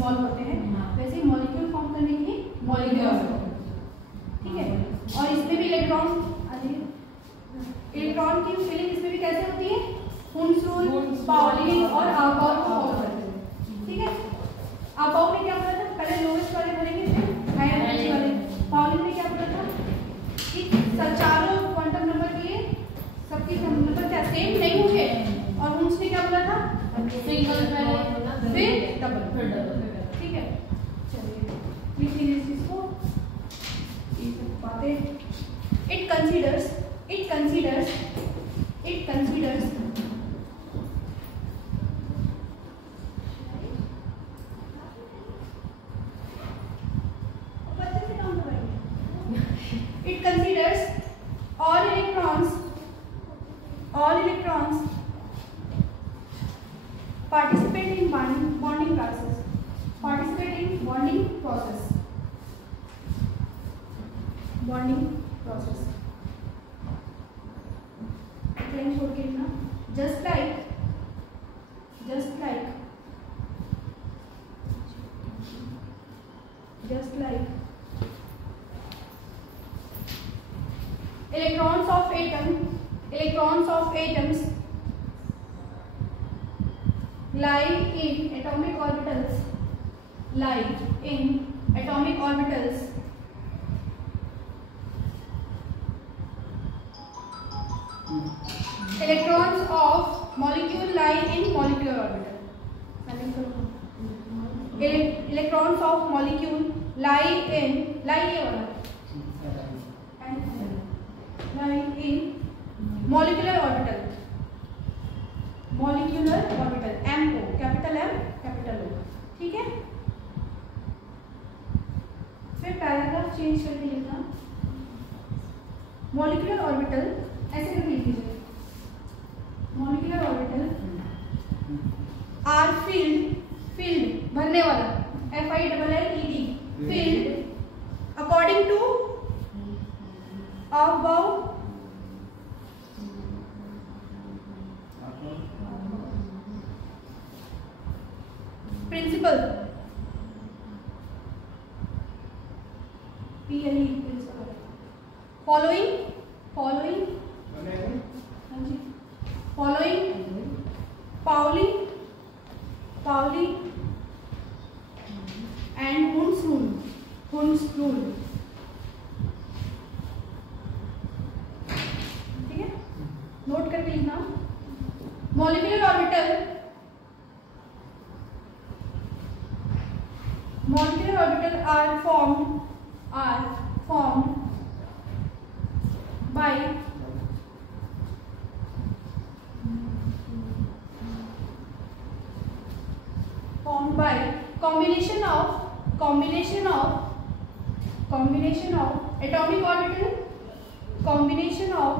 Involve होते हैं, वैसे मॉलिक्यूल फॉर्म करने के लिए मॉलिक्यूल, ठीक है। और इसमें भी इलेक्ट्रॉन की फिलिंग इसमें भी कैसे होती है, हुंस रूल, पाउली और अबाउ को फॉलो करते हैं, ठीक है। अबाउ में क्या पढ़ा था, पहले लोएस्ट वाले पढ़ेंगे फिर हायर एनर्जी वाले। पाउली में क्या पढ़ा था कि चारों क्वांटम नंबर के लिए सबकी नंबर क्या सेम नहीं होंगे, और हुंस ने क्या बोला था, सिंगल पहले फिर डबल, ठीक है। चलिए लिख लीजिए इस चीज को, ये सब बातें। It considers all electrons participate in bonding process. Then छोड़ के ना, just like electrons of atoms lie in atomic orbitals, electrons of molecule lie in molecular orbital. Electrons of molecule lie in molecular orbital, MO, capital M capital O, ठीक है। फिर paragraph change कर दीजिएगा, molecular orbital ऐसे करके लिख लीजिए, molecular orbital are field भरने वाला, FILLED, field according to Aufbau principle, PLE principle, following Pauli and Hund's rule, ठीक है, नोट करके लिखना। Molecular orbital are formed by combination of atomic orbital, combination of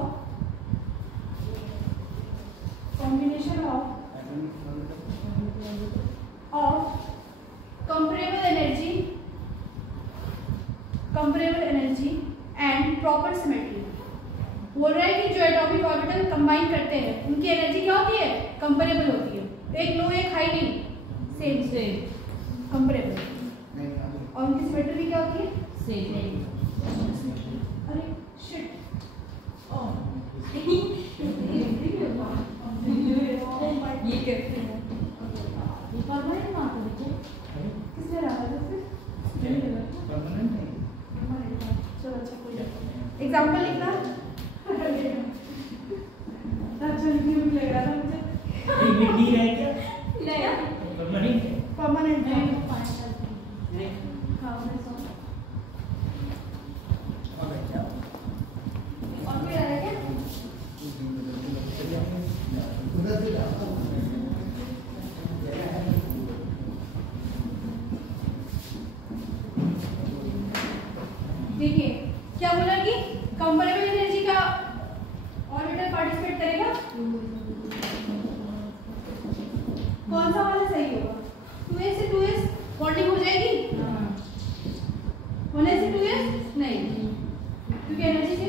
comparable energy and proper symmetry। बोल रहा है कि जो एटॉमिक ऑर्बिटल कंबाइन करते हैं उनकी एनर्जी क्या होती है, कंपेरेबल होती है, एक लो एक हाई नहीं, सेम कंपेरेबल, और उनकी सिमेट्री क्या होती है, सेम। अरे शिट, ये कैसे है, परमानेंट मार्क है, किसने रहा है फिर, परमानेंट है। चलो अच्छा कोई एग्जांपल लिखना, अच्छा लिखने में लग रहा था मुझे, डी है क्या, नहीं परमानेंट है, हाँ और कोई आ रहा है क्या, देखिए क्या बोला कि कंपेरेबल एनर्जी का ऑर्बिटल पार्टिसिपेट करेगा, कौन सा वाला सही होगा, 2s से 2s बॉन्डिंग हो जाएगी, होने से 2s नहीं, क्योंकि एनर्जी से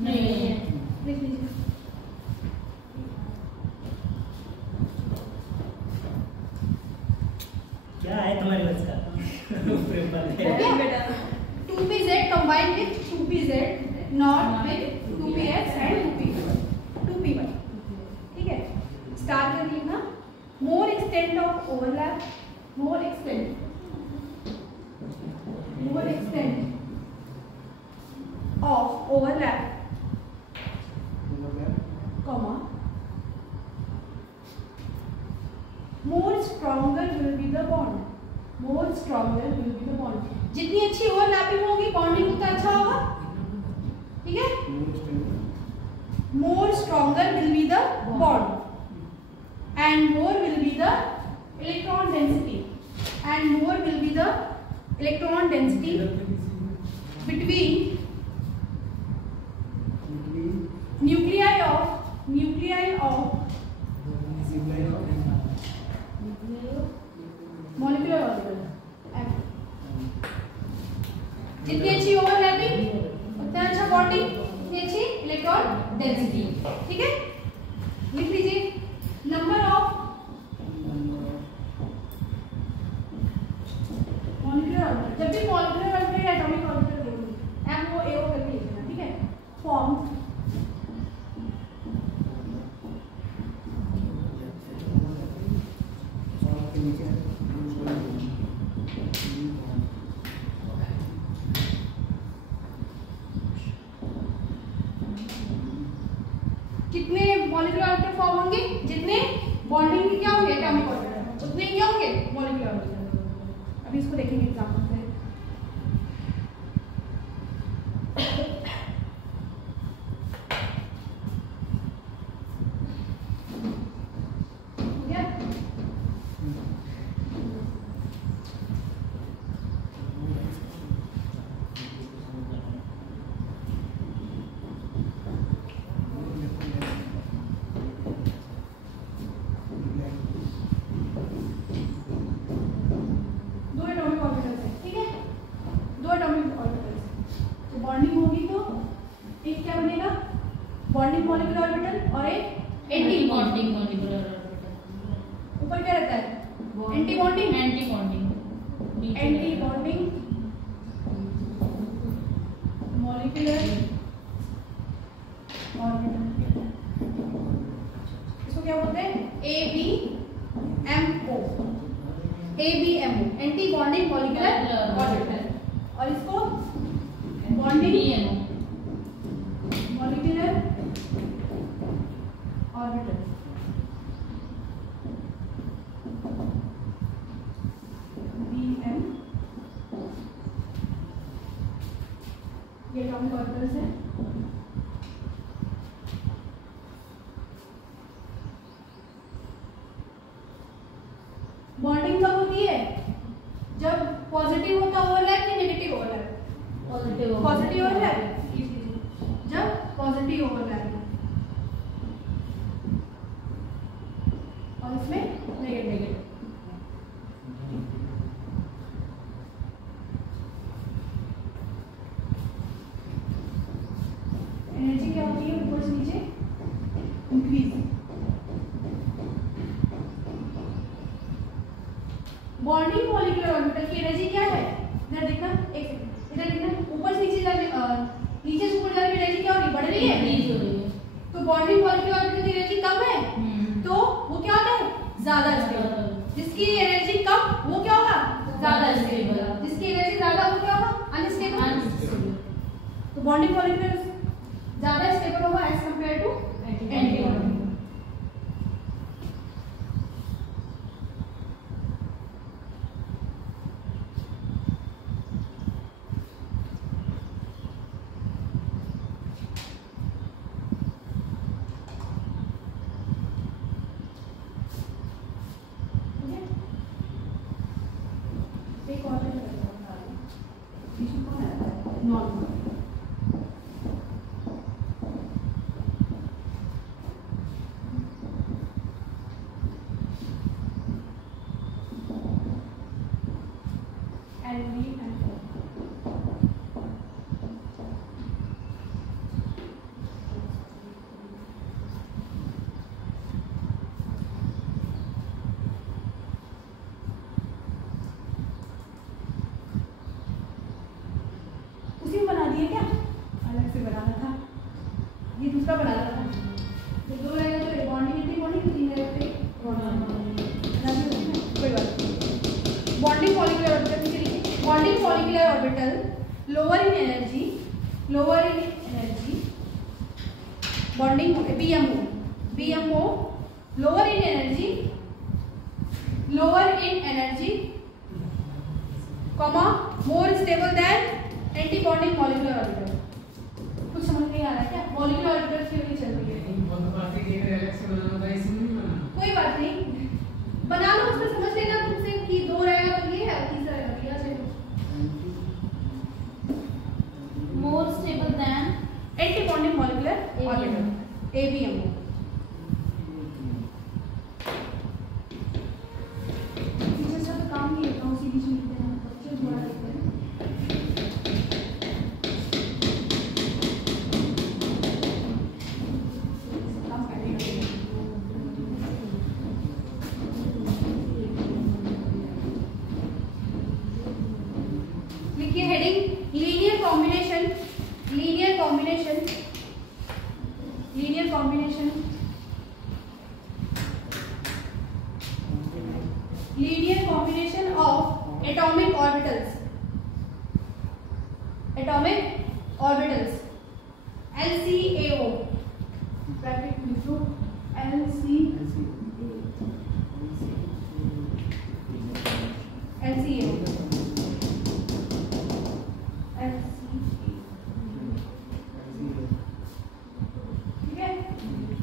नहीं है, देख लीजिए। क्या है तुम्हारे बस का? 2pz combined with 2pz not with 2px and 2p1. ठीक है, स्टार कर लिखना. More extent of overlap, more extent of overlap, comma, more stronger will be the bond. More stronger will be the bond. जितनी अच्छी overlapping होगी bonding उतना अच्छा होगा. ठीक है, more stronger will be the bond and more will be the electron density between nuclei of molecular orbital. जितनी अच्छी ओवरलैपिंग उतना अच्छा बॉन्डिंग, उतनी अच्छी इलेक्ट्रॉन डेंसिटी. ठीक है, लिख लीजिए. नंबर ऑफ मॉलिक्यूलर ऑर्बिटल, जब भी मॉलिक्यूलर ऑर्बिटल या एटॉमिक ऑर्बिटल देखोगे MO AO करके लिखना. ठीक है, फॉर्म कितने मॉलिक्यूलर ऑर्बिटल फॉर्म होंगे, जितने बॉन्डिंग की क्या होंगे एटॉमिक ऑर्बिटल, उतने क्या होंगे मॉलिक्यूलर ऑर्बिटल. अभी इसको देखेंगे एग्जांपल से. बॉन्डिंग होगी तो एक क्या बनेगा, बॉन्डिंग मॉलिक्यूलर ऑर्बिटल और एक एंटी बॉन्डिंग मॉलिक्यूलर ऑर्बिटल. ऊपर क्या रहता है, एंटी बॉन्डिंग मॉलिक्यूलर ऑर्बिटल. इसको क्या बोलते हैं, ABMO, anti bonding molecular orbital. और इसको बॉन्डिंग मॉलिक्यूलर ऑर्बिटल. BM ये एटॉमिक ऑर्बिटल्स है. बॉन्डिंग कब होती है, जब पॉजिटिव होता ओवरलैप या नेगेटिव ओवरलैप. पॉजिटिव ओवरलैप, जब पॉजिटिव ओवरलैप और इसमें नेगेटिव. एनर्जी क्या होती है ऊपर से नीचे इंक्रीज. बॉन्डिंग मॉलिक्यूलर ऑर्बिटल की एनर्जी क्या है, इधर देखना, एक इधर देखना, ऊपर से नीचे जाने नीचे से ऊपर जाने की एनर्जी क्या हो रही है, बढ़ रही है. तो बॉन्डिंग मॉलिक्यूलर ऑर्बिटल की एनर्जी कम है तो वो क्या होता है, ज्यादा स्टेबल. जिसकी एनर्जी कम वो क्या होगा, ज्यादा स्टेबल. जिसकी एनर्जी ज्यादा वो क्या होगा, अनस्टेबल. तो बॉन्डिंग मॉलिक्यूलर ज्यादा स्टेबल होगा as compare to anti bonding. Bonding molecular orbital, bonding molecular orbital lower in energy, bonding BMO lower in energy comma more stable than anti bonding molecular orbital. कुछ समझ नहीं आ रहा है क्या? Molecular orbital theory चल रही है, कोई बात नहीं, बना लो, उसमें समझ लेना तुमसे कि 2 रहेगा तो ये है, तीसरा रहेगा ये, मोर stable than anti bonding molecular orbital ABMO। Teacher सब काम नहीं होता, उसी बीच में लिखते हैं बच्चे द्वारा लिखते हैं। काम करेंगे लिखिए heading linear combination of atomic orbitals LCAO bracket लिखो LCAO ठीक है।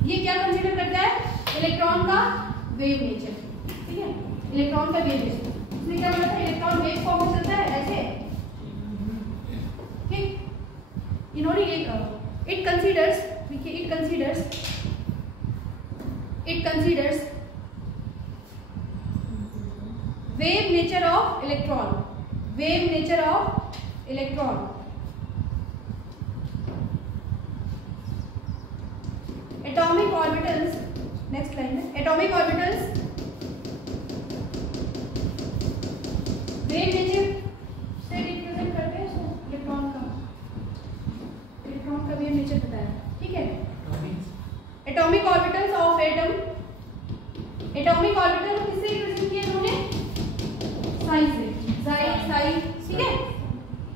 ये क्या कंसीडर करता है? इलेक्ट्रॉन का वेव नेचर, ठीक है, इलेक्ट्रॉन का वेव नेचर। इसमें क्या बोला था? इलेक्ट्रॉन वेव फॉर्म में चलता है ऐसे, ठीक। इन्होंने इट कंसीडर्स, देखिए it considers wave nature of electron, atomic orbitals, next line है, एटॉमिक ऑर्बिटल्स वेव नेचर से रिप्रेजेंट करते हैं इलेक्ट्रॉन का वेव नेचर बताया, ठीक है। Atomic orbitals of atom, atomic orbital को किससे रिप्रेजेंट किया इन्होंने? साई से, साई, ठीक है।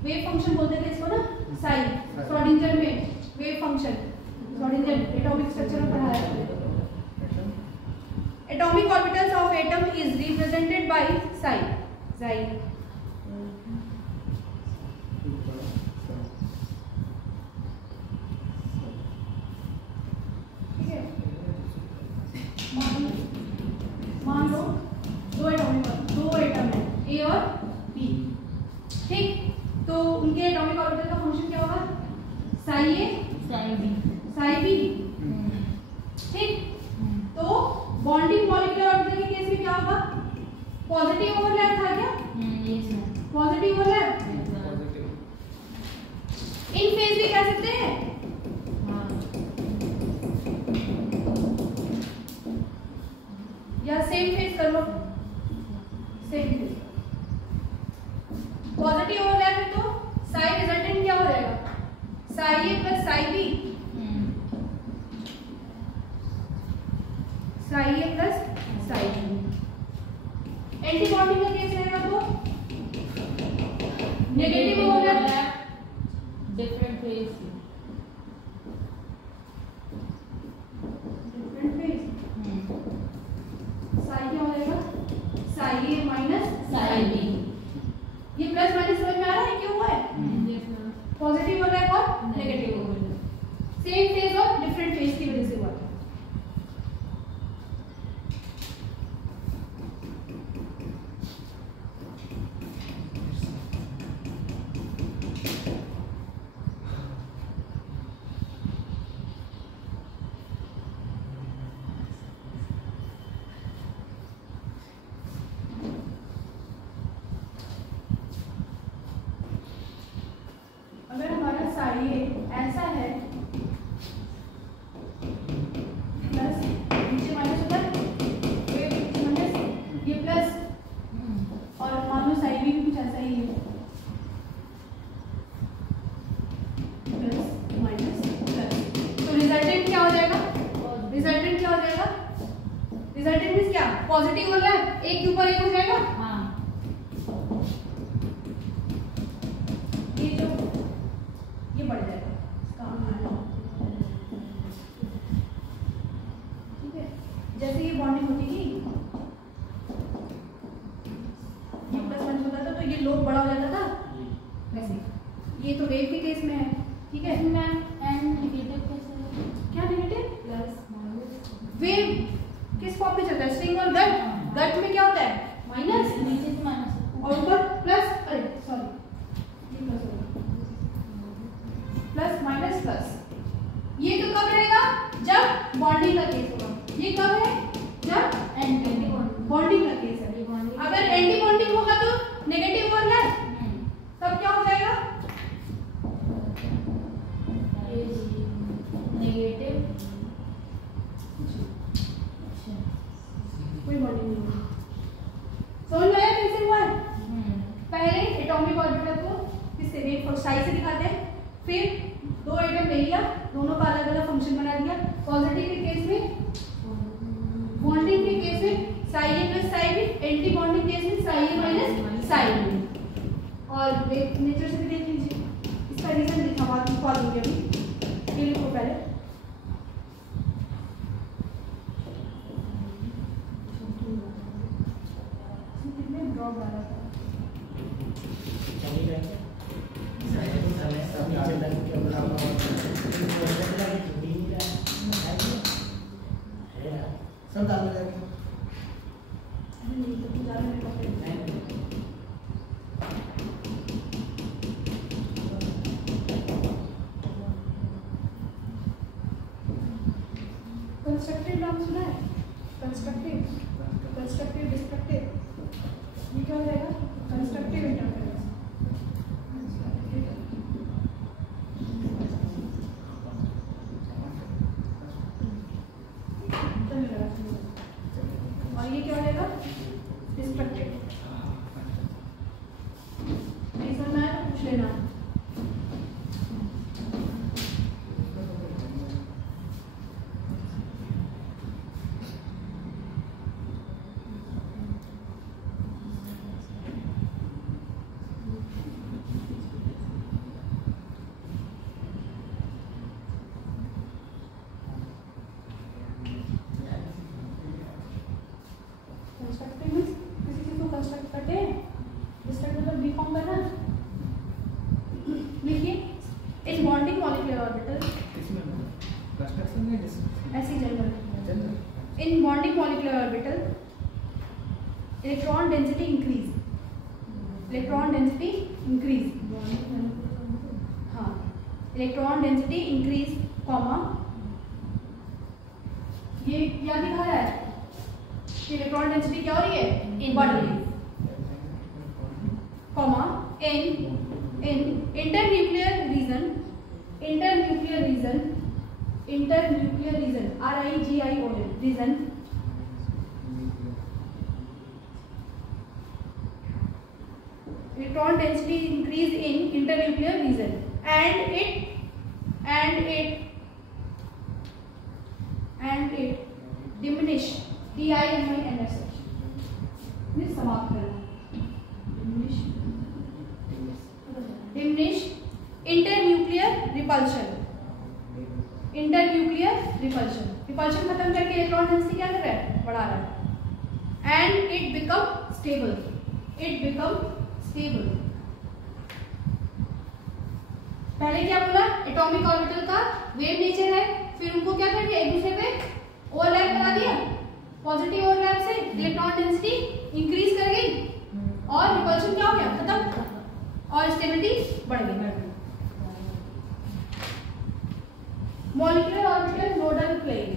वेव फंक्शन बोलते थे इसको ना, साई। श्रोडिंगर में wave function, Schrodinger atomic structure में पढ़ाया है। Atomic orbitals of atom is represented by Sai. ठीक है, मान लो दो एटम है ए और बी, ठीक। तो उनके एटॉमिक ऑर्बिटल का फंक्शन क्या होगा? साई ए साई बी, ठीक। तो बॉन्डिंग मॉलिक्यूलर ऑर्बिटल के केस में क्या होगा? पॉजिटिव ओवरलैप था क्या? पॉजिटिव ओवरलैप, इन फेज भी कह सकते हैं, या सेम फेज कर लो, सेम फेज। पॉजिटिव ओवरलैप है तो साई रिजल्टेंट क्या हो जाएगा? Psi A plus psi B, psi A plus psi B. Anti bonding का केस रहेगा तो negative overlap, different phase, psi क्या हो जाएगा? Psi A minus psi B. ये प्लस माइनस समझ में आ रहा है क्यों हुआ है? पॉजिटिव ओवरलैप और नेगेटिव ओवरलैप, सेम फेज और डिफरेंट फेज की वजह से हुआ है। अगर हमारा साई ए ऐसा है, प्लस नीचे माइनस होता है, नीचे माइनस, ये प्लस, और मान लो साई बी भी कुछ ऐसा ही है, प्लस माइनस प्लस। तो रिजल्टेंट क्या हो जाएगा? रिजल्टेंट मींस क्या? पॉजिटिव ओवरलैप, एक के ऊपर एक हो जाएगा। तो ये लोब बड़ा हो जाता था वैसे। ये तो वेव के केस में है, ठीक है। मैम एंड नेगेटिव कैसे है? क्या नेगेटिव? प्लस माइनस वेव किस फॉर्म में चलता है? स्ट्रिंग और गट। गट में क्या होता है? माइनस, नीचे से माइनस और ऊपर प्लस। अरे सॉरी, ये प्लस होगा, प्लस माइनस प्लस। ये तो कब रहेगा? जब बॉन्डिंग का केस होगा। ये कब है? जब एंटी बॉन्डिंग का केस है। अगर एंटी बॉन्डिंग होगा तो नेगेटिव होगा, तब क्या हो जाएगा? नेगेटिव। कोई बॉन्डिंग नहीं होगा। समझ में आया कैसे हुआ है? पहले एटॉमिक ऑर्बिटल को किससे? वेव फॉर साई से दिखाते हैं, फिर दो एटम ले लिया, दोनों का अलग अलग फंक्शन बना दिया। पॉजिटिव के केस में बॉन्डिंग के केस में psi A plus psi B, anti bonding case में psi A minus psi B. और वेव नेचर से भी देख लीजिए, इसका रीजन लिखा हुआ लिखवा दूंगी अभी, ये लिखो पहले। कितने ड्रॉप आ रहा था? सब डाल देंगे। नहीं तो ज़्यादा मेरे पास कंस्ट्रक्टिव नाम सुना है? Constructive, constructive, destructive. ये क्या हो जाएगा? Constructive interference. और ये क्या हो जाएगा? डिस्ट्रक्टिव। नहीं समझ में आया तो पूछ लेना। कंस्ट्रक्टिव मींस किसी चीज को कंस्ट्रक्ट करते हैं, डिस्ट्रक्ट मतलब बी फॉर्म करना। देखिए in bonding molecular orbital construction में डिस्ट्रक्शन ऐसी general general in bonding molecular orbital electron density increase, electron density increase, हाँ इलेक्ट्रॉन डेंसिटी इंक्रीज कॉमा, ये क्या दिखा रहा है कि इलेक्ट्रॉन डेंसिटी क्या हो रही है? बढ़ रही है, comma in internuclear region, internuclear region, internuclear region RIGION region electron density increase in internuclear region and it diminish DIMINS means समाप्त करना, diminish internuclear repulsion, internuclear repulsion, repulsion खत्म करके इलेक्ट्रॉन डेंसिटी क्या कर रहा है? बढ़ा रहा है and it become stable, it become stable. पहले क्या बोला? एटॉमिक ऑर्बिटल का वेव नेचर है, फिर उनको क्या कर दिया? एक दूसरे पे ओवरलैप करा दिया, पॉजिटिव ओवरलैप से इलेक्ट्रॉन डेंसिटी इंक्रीज कर गई और रिपल्शन क्या हो गया? खत्म और स्टेबिलिटी बढ़ गई। Molecular orbital nodal plane,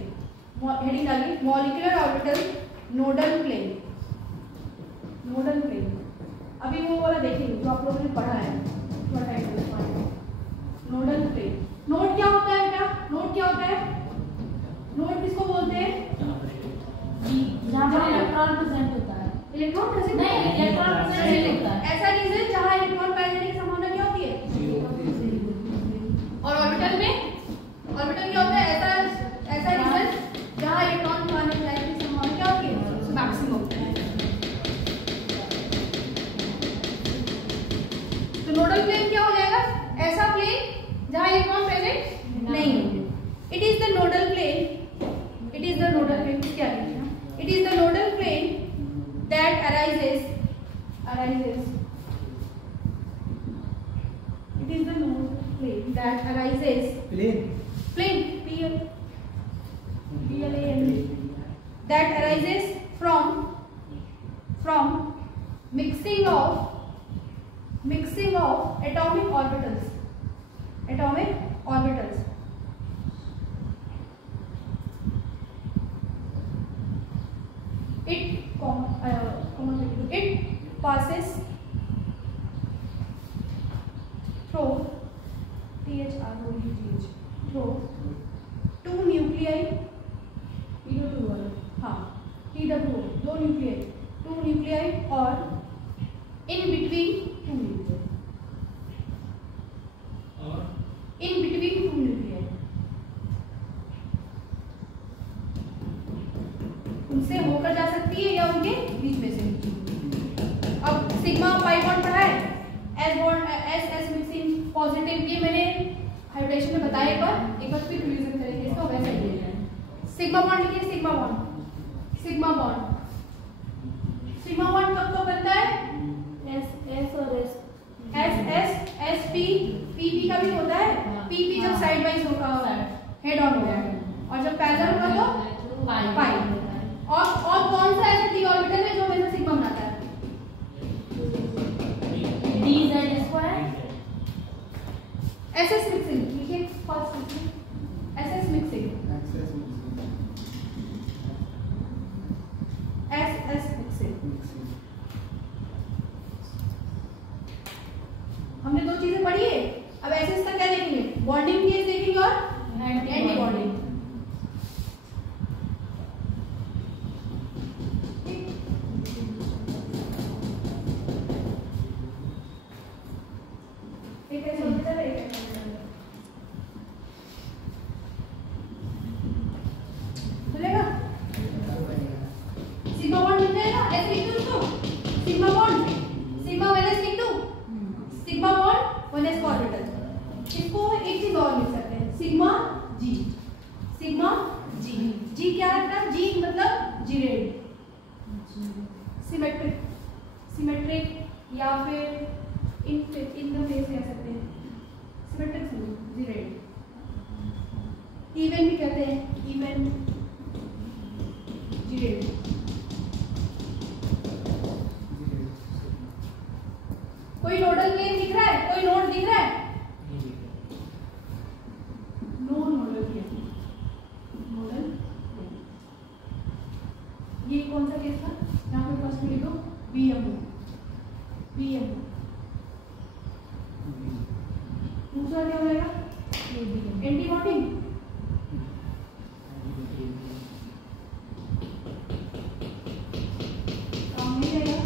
heading डालिए molecular orbital nodal plane, nodal plane. अभी वो वाला देखेंगे जो आप लोगों ने पढ़ा है थोड़ा टाइम। नोडल प्लेन, नोड क्या होता है बेटा? नोड क्या होता है? नोड किसको बोलते हैं? जहाँ पर इलेक्ट्रॉन प्रेजेंट होता है। इलेक्ट्रॉन प्रेजेंट नहीं, इलेक्ट्रॉन प्रेजेंट होता है। ऐसा रीजन जहाँ इलेक्ट्रॉन पाए जाने की संभावना क्या होती है? और ऑर्बिटल में, ऑर्बिटल क्या होता है? ऐसा रीजन जहाँ इलेक्ट्रॉन पाने की संभावना क्या होती है? मैक्सिमम। तो नोडल प्लेन क्या हो जाएगा? ऐसा प्लेन जहां इलेक्ट्रॉन प्रेजेंट नहीं होंगे। It is the nodal plane, it is the nodal plane, क्या लिखना? It is the nodal plane that arises It is the node plane that arises Plane. plane PLANE that arises from mixing of atomic orbitals. It passes through through two nuclei, TWO, दो nuclei और in between two nuclei. उनसे होकर जा सकती है या उनके बीच में से. अब सिग्मा पाई बॉन्ड पढ़ा है, S मिक्सिंग पॉजिटिव, ये मैंने हाइब्रिडेशन में बताया एक बार फिर रिवीजन करेंगे इसका. वैसे ही सिग्मा बॉन्ड लिखिए. सिग्मा बॉन्ड कब बनता है? S और S P का भी होता है. P जब साइड वाइज होगा हेड ऑन होगा और जब पैरेलल होगा तो पाई. और कौन सा ऐसा डी ऑर्बिटल है जो हमेशा सिग्मा बनाता है? DZ². SS मिक्सिंग लिखिए. First SS mixing. हमने दो चीजें पढ़ी है. अब SS का क्या देखेंगे? बॉन्डिंग केस देखेंगे और एंटी बॉन्डिंग. सिग्मा बॉन्ड लिखते हैं ना, ऐसे लिख दो उसको. सिग्मा बॉन्ड, सिग्मा 1s लिख दो. Sigma bond 1s orbital. इसको एक चीज और लिख सकते हैं, सिग्मा जी. जी क्या रहता है? जी मतलब जीरेड, सिमेट्रिक या फिर इन द फेस कह सकते हैं. Symmetric geared. इवन भी कहते हैं, इवन जीरेड. कोई नोडल प्लेन दिख रहा है? कोई नोड दिख रहा है? No nodal plane. ये कौन सा केस था? यहाँ पे फर्स्ट में लिखो VMO. दूसरा क्या होगा? Anti bonding. काम नहीं जाएगा.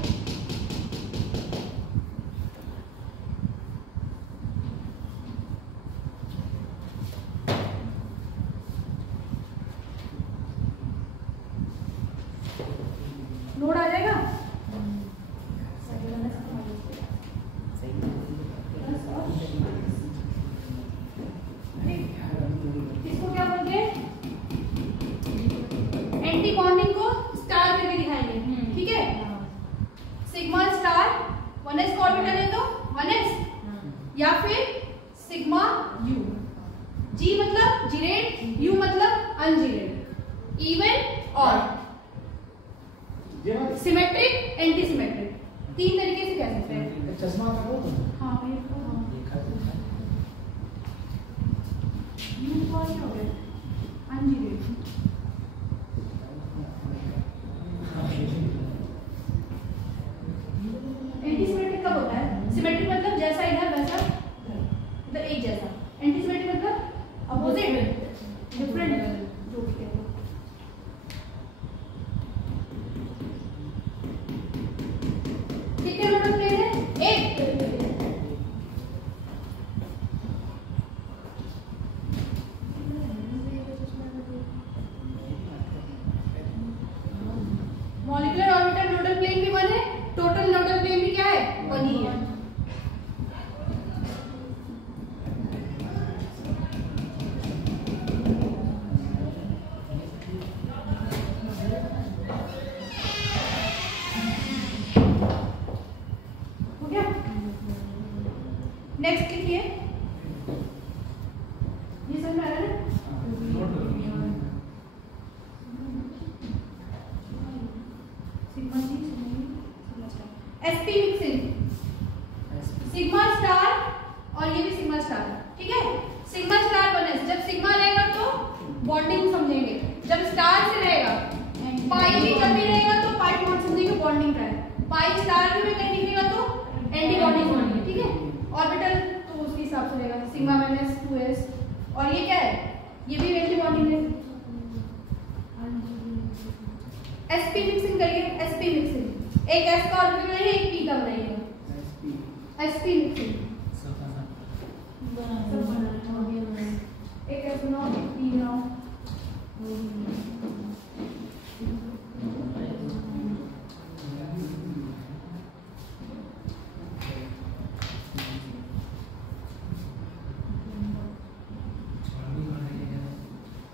नोड आ जाएगा. इसको क्या बोलते हैं? एंटी बॉन्डिंग को स्टार करके दिखाएंगे. ठीक है. सिग्मा स्टार 1s ऑर्बिटल है तो 1s या फिर सिग्मा U. G मतलब जीरेड, U मतलब अनजीरेड. इवन और सिमेट्रिक, एंटी सिमेट्रिक. तीन तरीके से कह सकते हैं. चश्मा का हो तो हाँ भाई U और क्या हो गया? अनजीरेड. एंटी सिमेट्रिक कब होता है? सिमेट्रिक मतलब जैसा इधर वैसा मतलब एक जैसा. एंटी सिमेट्रिक मतलब अपोजिट, डिफरेंट, जो भी कहते हैं. कितने नोडल प्लेन है? एक. नेक्स्ट लिखिए, ये समझ में आ रहा है ना? Sigma g, sigma star, sp mixing, sigma star और ये भी सिग्मा स्टार, ठीक है। सिग्मा स्टार बने, जब सिग्मा रहेगा तो बॉन्डिंग समझेंगे, जब स्टार से रहेगा, पाई भी जब भी रहेगा तो पाई बॉन्ड समझेंगे, बॉन्डिंग का है। पाई स्टार भी में कहीं दिखेगा तो एंटी बॉन्डिंग बॉन्डिंग, ठीक है। ऑर्बिटल तो उसके हिसाब से रहेगा, सिग्मा माइनस 2s, और ये क्या है, ये भी एंटी बॉन्डिंग है। sp मिक्सिंग करिए, sp मिक्सिंग, एक s का ऑर्बिटल है, एक p का बनाइए, sp मिक्सिंग, एक s बनाओ, एक p बनाओ,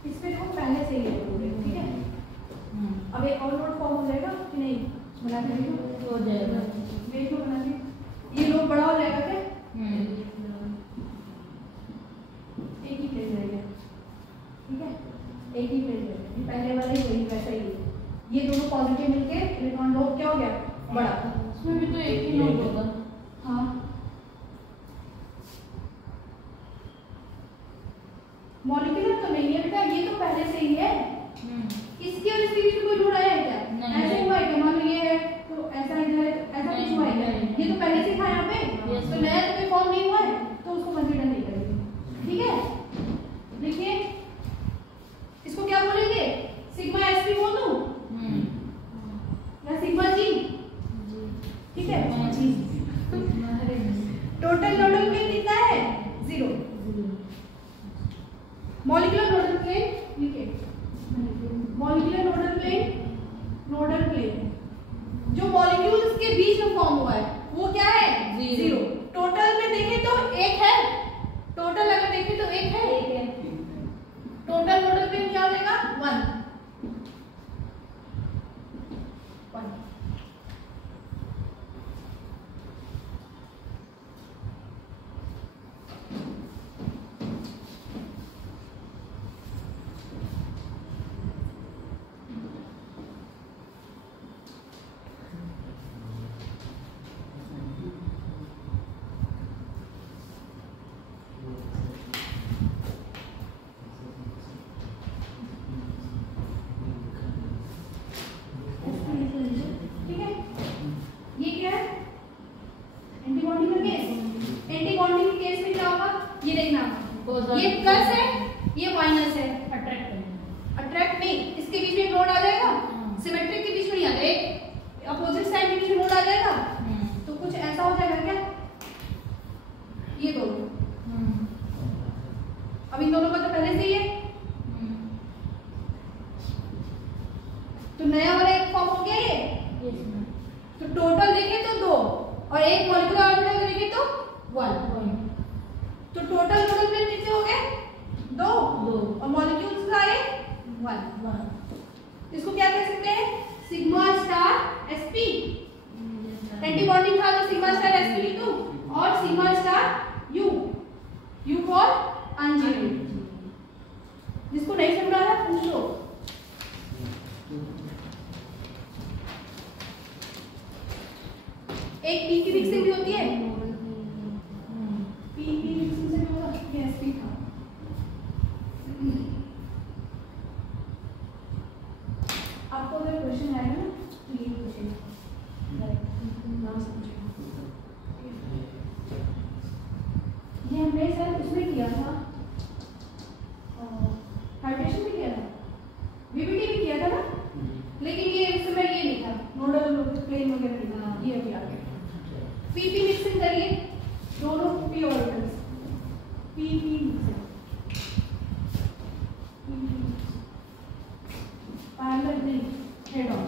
इसमें देखो पहले से ही है, ठीक है। अब एक और नोट फॉर्म हो जाएगा कि नहीं, बना के देखो, हो जाएगा, देखो बना के, ये नोट बड़ा हो जाएगा क्या, एक ही पेज रहेगा, ठीक है, एक ही पेज रहेगा, ये पहले वाले वही वैसा ही है। ये दोनों पॉजिटिव मिलके इलेक्ट्रॉन लोड क्या हो गया, बड़ा, उसमें भी तो एक ही नोट होगा। हाँ मॉलिक्यूलर तो नहीं है बेटा, ये तो पहले से ही है। इसके और इसके बीच में कोई जोड़ आया है क्या, नहीं। ऐसे हुआ है क्या, मान लो ये है तो ऐसा इधर है, तो ऐसा कुछ हुआ है क्या, ये तो पहले से था यहाँ पे, तो नया तो कोई फॉर्म नहीं हुआ है, तो उसको कंसीडर नहीं करेंगे, ठीक है। देखिए इसको क्या बोलेंगे, सिग्मा sp बोल दूं या सिग्मा g, ठीक है। टोटल नोडल प्लेन कितना है, 0। मॉलिक्यूलर नोडल प्लेन लिखिए, मॉलिक्यूलर नोडल प्लेन जो मॉलिक्यूल्स के बीच में फॉर्म हुआ है वो क्या है, 0। टोटल में देखें तो एक है, टोटल अगर देखें तो एक है, टोटल नोडल प्लेन क्या हो जाएगा, 1। ठीक है, ये क्या है, एंटी बॉन्डिंग का केस। एंटी बॉन्डिंग के केस में क्या होगा, ये देखना, ये प्लस है, ये माइनस है, अट्रैक्ट नहीं, इसके बीच में नोड आ जाएगा, सिमेट्रिक के बीच में नहीं आ जाएगा, अपोजिट साइड के बीच में नोड आ जाएगा, तो कुछ ऐसा हो जाएगा क्या, ये दोनों, अब इन दोनों का तो पहले से ही है, तो नया वाला एक फॉर्म हो गया ये। तो टोटल देखें तो 2 और एक मॉलिक्यूलर ऑर्बिटल देखें तो 1, तो टोटल नोडल प्लेन कितने हो गए, 2 और मॉलिक्यूल्स आए 1। इसको क्या कह सकते हैं, sigma star sp, anti bonding था तो सिग्मा स्टार sp लिख दूं, और सिग्मा स्टार u फॉर अनजेड। जिसको नहीं समझ आ रहा पूछ लो। एक पी की मिक्सिंग भी होती है, पी की मिक्सिंग से भी होगा, ये sp था। आपको अगर क्वेश्चन आएगा ना तो ये पूछेगा, ना समझेगा। ये हमने सर उसमें किया था, हाइड्रेशन भी किया था, वीबीटी भी किया था ना, लेकिन ये इस समय ये नहीं था, नोडल प्लेन वगैरह नहीं था, ये अभी आ गया। पीपी मिक्सिंग करिए, दोनों P orbitals, PP mixing, parallel नहीं, हेड ऑन।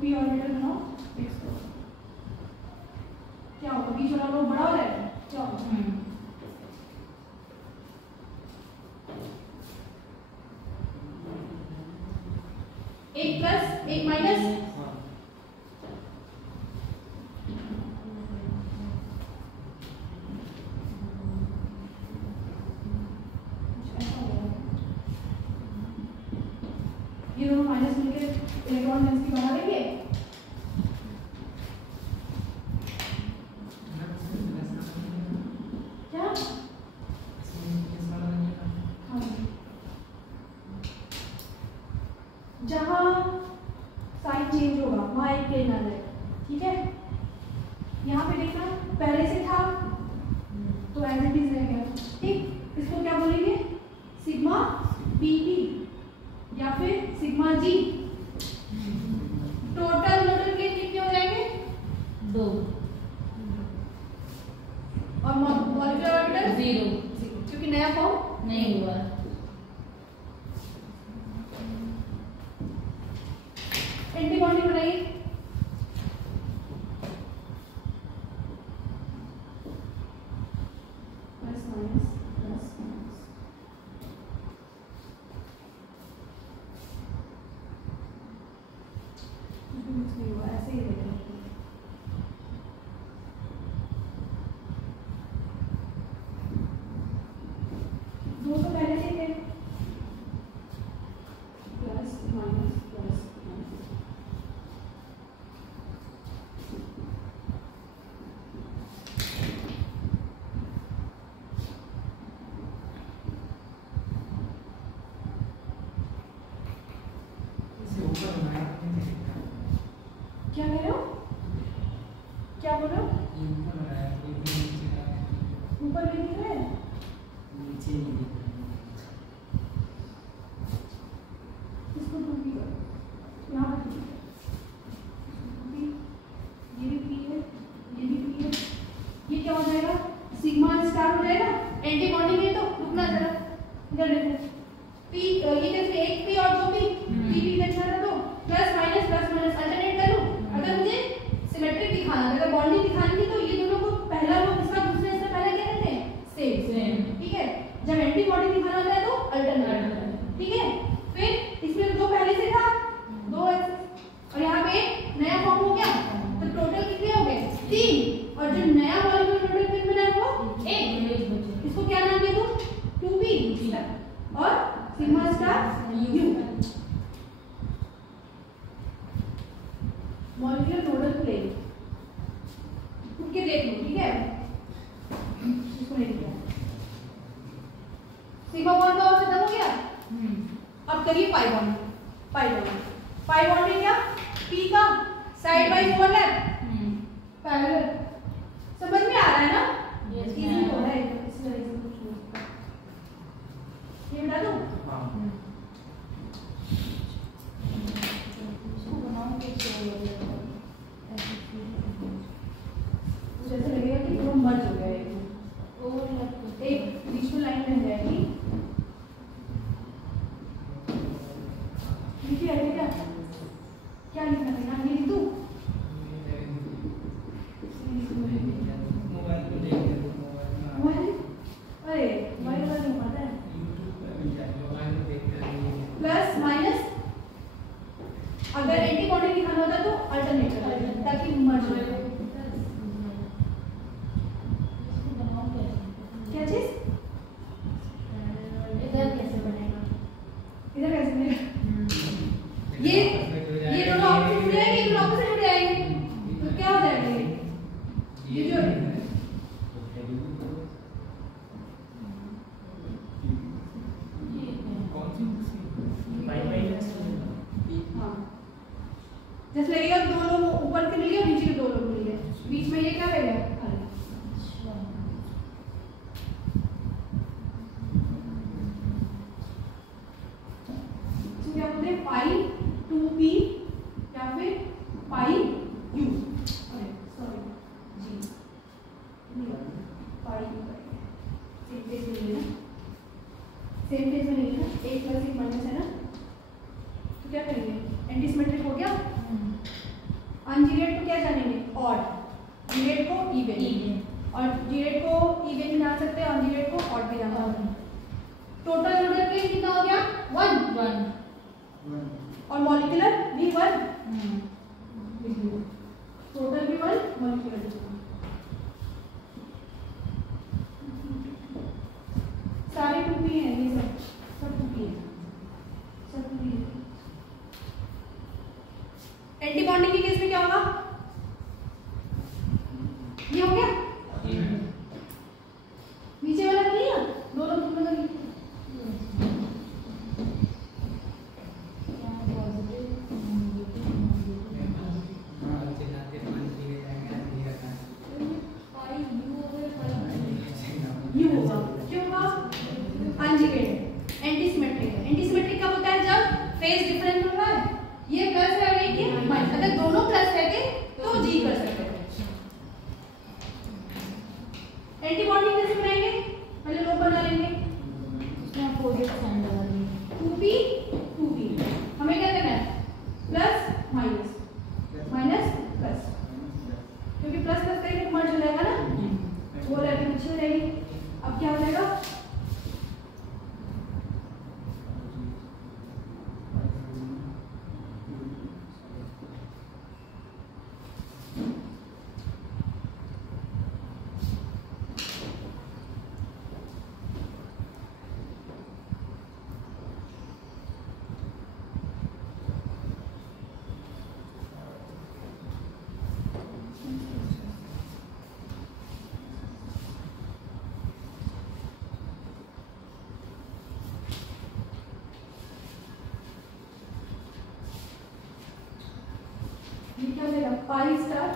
पी ऑर्बिटल बनाओ, फिक्स करो, क्या होगा, बीच वाला नोड बड़ा हो जाएगा, क्या होगा, एक प्लस एक माइनस, ये दोनों माइनस मिलकर इलेक्ट्रॉन डेंसिटी बढ़ा देंगे। क्या हाँ, जहाँ साइन चेंज होगा वहाँ एक प्लेन आ जाएगा, ठीक है। यहाँ पे देखना पहले से था तो एज इट इज रहेगा, ठीक। इसको क्या बोलेंगे, सिग्मा बीटी या फिर सिग्मा जी। टोटल नोडल प्लेन कितने हो जाएंगे, 2 और मॉलिक्यूलर ऑर्बिटल 0 क्योंकि नया फॉर्म नहीं हुआ। एंटीबॉडी बनाइए। Plus minus plus minus mix नहीं हुआ, ऐसे ही रहेगा। दो तो पहले से थे, प्लस माइनस प्लस माइनस। क्या कह रहे हो, क्या बोल रहे हो, ऊपर भी दिख रहा है। इसको टू पी करो, यहाँ पे पी, ये भी पी है, ये भी पी है। ये क्या हो जाएगा, सिग्मा स्टार हो जाएगा। एंटी बॉन्डिंग है तो रुकना जरा, इधर देखो। पी ये कैसे, एक पी और दो पी, पी पी देखना था तो प्लस माइनस अल्टरनेट कर लो। अगर मुझे सिमेट्रिक दिखाना है, अगर बॉन्डिंग दिखानी थी तो ये दोनों को पहला रो इसका दूसरे इसका पहला क्या कहते हैं, सेम, ठीक है। जब एंटी बॉन्डिंग दिखाना होता है तो अल्टरनेट, ठीक है। फिर इसमें दो पहले से था, दो और यहाँ पे नया फॉर्म हो गया, तो टोटल कितने हो गए, 3। और जो नया मॉलिक्यूलर नोडल प्लेन बना है वो 1। इसको क्या नाम दे दूं, 2p और sigma star u। Molecular nodal plane खुद के देख लो, ठीक है। इसको नहीं किया, सिग्मा बॉन्ड का और खत्म हो गया। अब करिए पाई बॉन्ड। पाई बॉन्ड है क्या, p का साइड वाइज ओवरलैप पैरेलल। समझ में आ रहा है ना, इजी हो रहा है इस तरह से कुछ। ये बता दूं, इसको बनाओ जैसे लगेगा कि दोनों मर्ज हो गया है, एक बीच में लाइन बन जाएगी। लिखिए आगे क्या लिखना है, नाम ये लिख दूं, अरे मोबाइल वाला नहीं पता है। प्लस माइनस अगर एंटी बॉन्डिंग दिखाना होता तो अल्टरनेट कर ताकि मर्ज हो जाए। क्या चीज, इधर कैसे बनेगा, इधर कैसे बनेगा, ये दोनों ऑपोजिट जुड़ जाएंगे, दोनों ऑपोजिट जुड़ जाएंगे तो क्या हो जाएगा, ये जो जैसे लगेगा दो लोग ऊपर के मिल गए, नीचे के दो लोग मिल गए, बीच में ये क्या रहेगा, क्या बोलते हैं, पाई 2p या फिर पाई u, अरे सॉरी जी, पाई u सेम पेज में नहीं है ना, सेम पेज में नहीं है ना, 1 + 1 माइनस है ना, तो क्या करेंगे, एंटी सिमेट्रिक हो गया। अनजीरेट को क्या जानेंगे, ऑड, जीरेट को इवन, और जीरेट को इवन भी जान सकते हैं, अनजीरेट को ऑड भी जान सकते हैं। टोटल नोडल प्लेन कितना हो गया, 1 और मॉलिक्यूलर भी 1, टोटल भी 1, मॉलिक्यूलर भी 1। सारे 2p हैं, ये सब 2p हैं, सब 2p हैं। एंटी बॉन्डिंग के केस में क्या होगा? ये हो गया, नीचे वाला नहीं है, दोनों मतलब एंटीसिमेट्रिक कब होता है? जब फेज डिफरेंट होता है, ये प्लस है और ये माइनस, अगर दोनों प्लस है तो जी कर सकते हैं। एंटी बॉन्डिंग कैसे बनाएंगे? पहले लोग बना लेंगे, उसमें अपोजिट साइन लगा देंगे 2p 2p, हमें क्या करना है? प्लस माइनस माइनस प्लस, क्योंकि प्लस प्लस करेंगे मर्ज हो जाएगा ना, वो रहती पीछे रहेगी। अब क्या हो जाएगा? ये क्या हो जाएगा? Pi star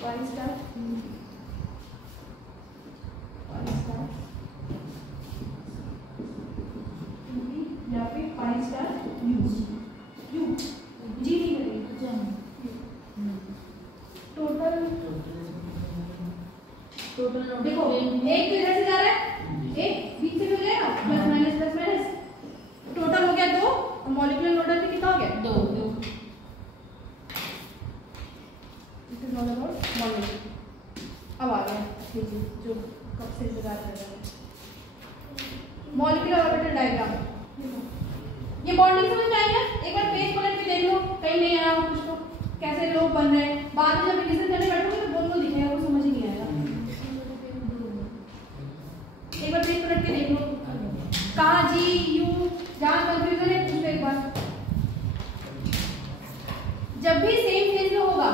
pi star pi star या फिर पाई स्टार यू यू जी नहीं करेंगे। टोटल टोटल देखो, एक तो इधर से जा रहा है, एक बीच से भी हो जाएगा, प्लस माइनस, टोटल हो गया 2, और मॉलिक्यूलर नोडल में कितना हो गया? 2। अब आ गया जो कब से इंतजार कर रहे हैं, मॉलिक्यूलर ऑर्बिटल डायग्राम। ये बॉन्डिंग समझ में आएगा? एक बार पेज पलट के देख लो, कहीं नहीं आया हो कुछ तो, कैसे लोग बन रहे हैं। बाद में जब रिविजन करने बैठोगे तो गोल दिखेगा, वो समझ ही नहीं आएगा। एक बार पेज पलट के देख लो, कहाँ जी यू, जहाँ कंफ्यूजन है पूछ लो एक बार। जब भी सेम फेज में होगा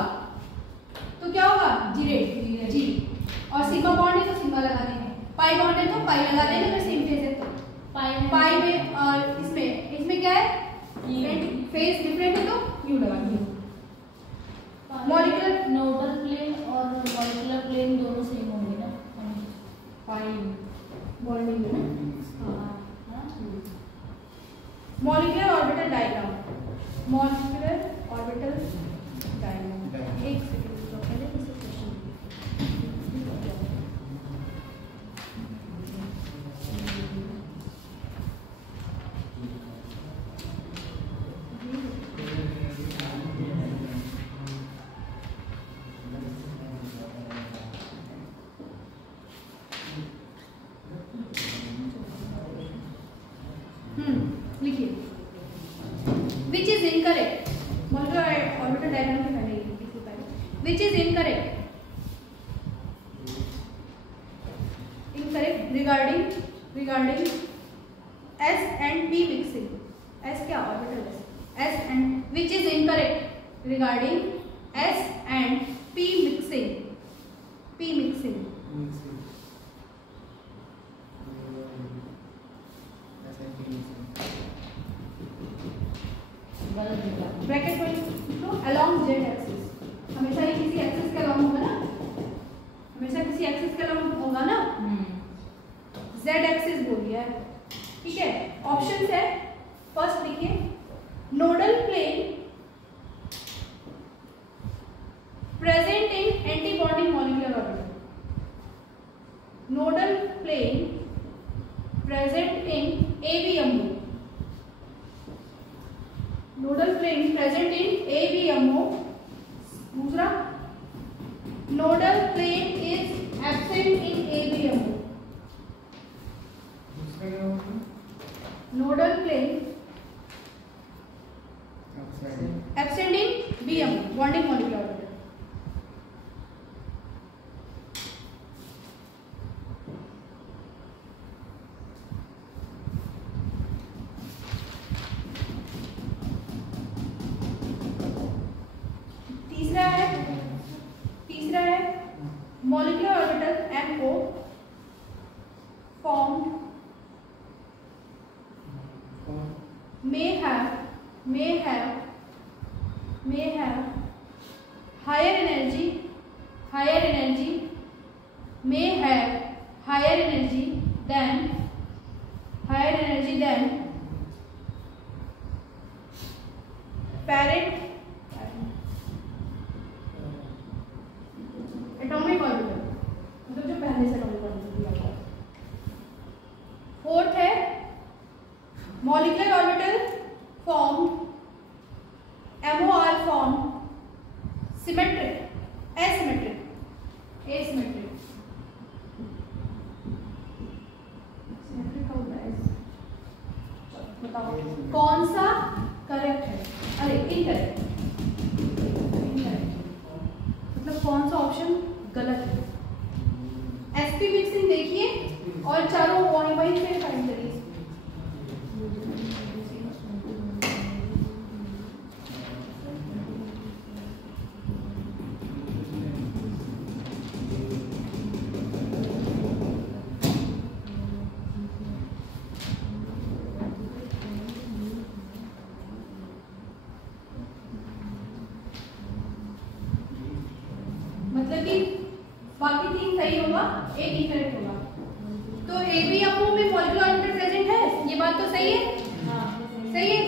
तो क्या होगा? जीरेट जी, और सिग्मा बॉन्ड है तो सिग्मा लगा देंगे, पाई बॉन्ड है तो पाई लगा देंगे, अगर सेम फेज है तो पाई में, और इसमें क्या है? फेज डिफरेंट है तो यू लगा देंगे। मॉलिक्यूलर नोडल प्लेन और मॉलिक्यूलर प्लेन दोनों सेम होंगे ना, पाई बॉन्डिंग में ना। Molecular orbital diagram, molecular orbital diagram. एक सेकंड पहले इसे क्वेश्चन लिखिए, which is incorrect. Molecular orbital diagram के पहले इससे पहले which is incorrect regarding S and P mixing। S क्या? ऑर्बिटल है। S and which is incorrect regarding S and P mixing। P mixing bracket में तो along Z एक्सिस, हमेशा ये किसी एक्सिस के along होगा ना, हमेशा किसी एक्सिस के along होगा ना, Z एक्सिस बोल दिया है, ठीक है। ऑप्शन है, फर्स्ट देखिए, nodal plane present in anti bonding molecular orbital. Nodal plane present in ABMO। Nodal plane present in ABMO। दूसरा, nodal plane is absent in ABMO। Nodal plane absent in BMO, bonding molecular orbital. higher energy may have higher energy than parent atomic orbital, मतलब जो पहले से atomic orbital दिया था। Fourth है molecular orbital formed MOR form symmetric, asymmetric बताओ कौन सा करेक्ट है? अरे इनकरेक्ट, मतलब कौन सा ऑप्शन गलत है? sp मिक्सिंग देखिए और चारों पॉइंट से फाइंड करिए। मतलब कि बाकी तीन सही होगा, एक इनकरेक्ट होगा। तो ABMO में मॉलिक्यूलर ऑर्बिटल प्रेजेंट है, ये बात तो सही है। सही है।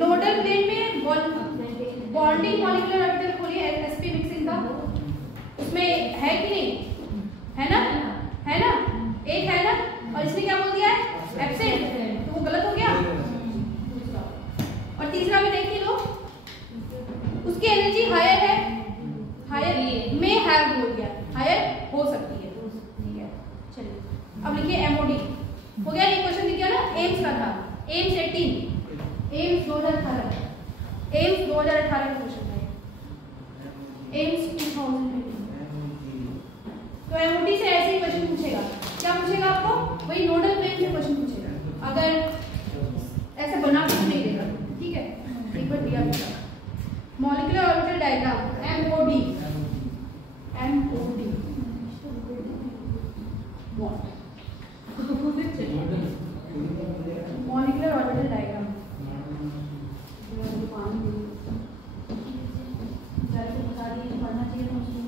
नोडल प्लेन में बॉन्डिंग मॉलिक्यूलर ऑर्बिटल खोलिए sp मिक्सिंग का, उसमें है कि नहीं? है ना? एक है ना, और इसने क्या बोल दिया है? एब्सेंट, तो वो गलत हो गया। और तीसरा भी देखिए लो, उसकी एनर्जी हायर है, हायर में हैव बोल दिया, हायर हो सकती है। ठीक है, चलिए अब लिखिए MOD हो गया। ये क्वेश्चन दिख गया ना, एम्स का था, एम्स 18, एम्स 2018 का क्वेश्चन है, एम्स 2018। तो MOD से ऐसे ही क्वेश्चन पूछेगा। क्या पूछेगा आपको? वही नोडल प्लेन से क्वेश्चन पूछेगा, अगर ऐसे बना के नहीं देगा। ठीक है, एक बार दिया था molecular orbital diagram MOD molecular orbital diagram पढ़ना चाहिए था उसमें।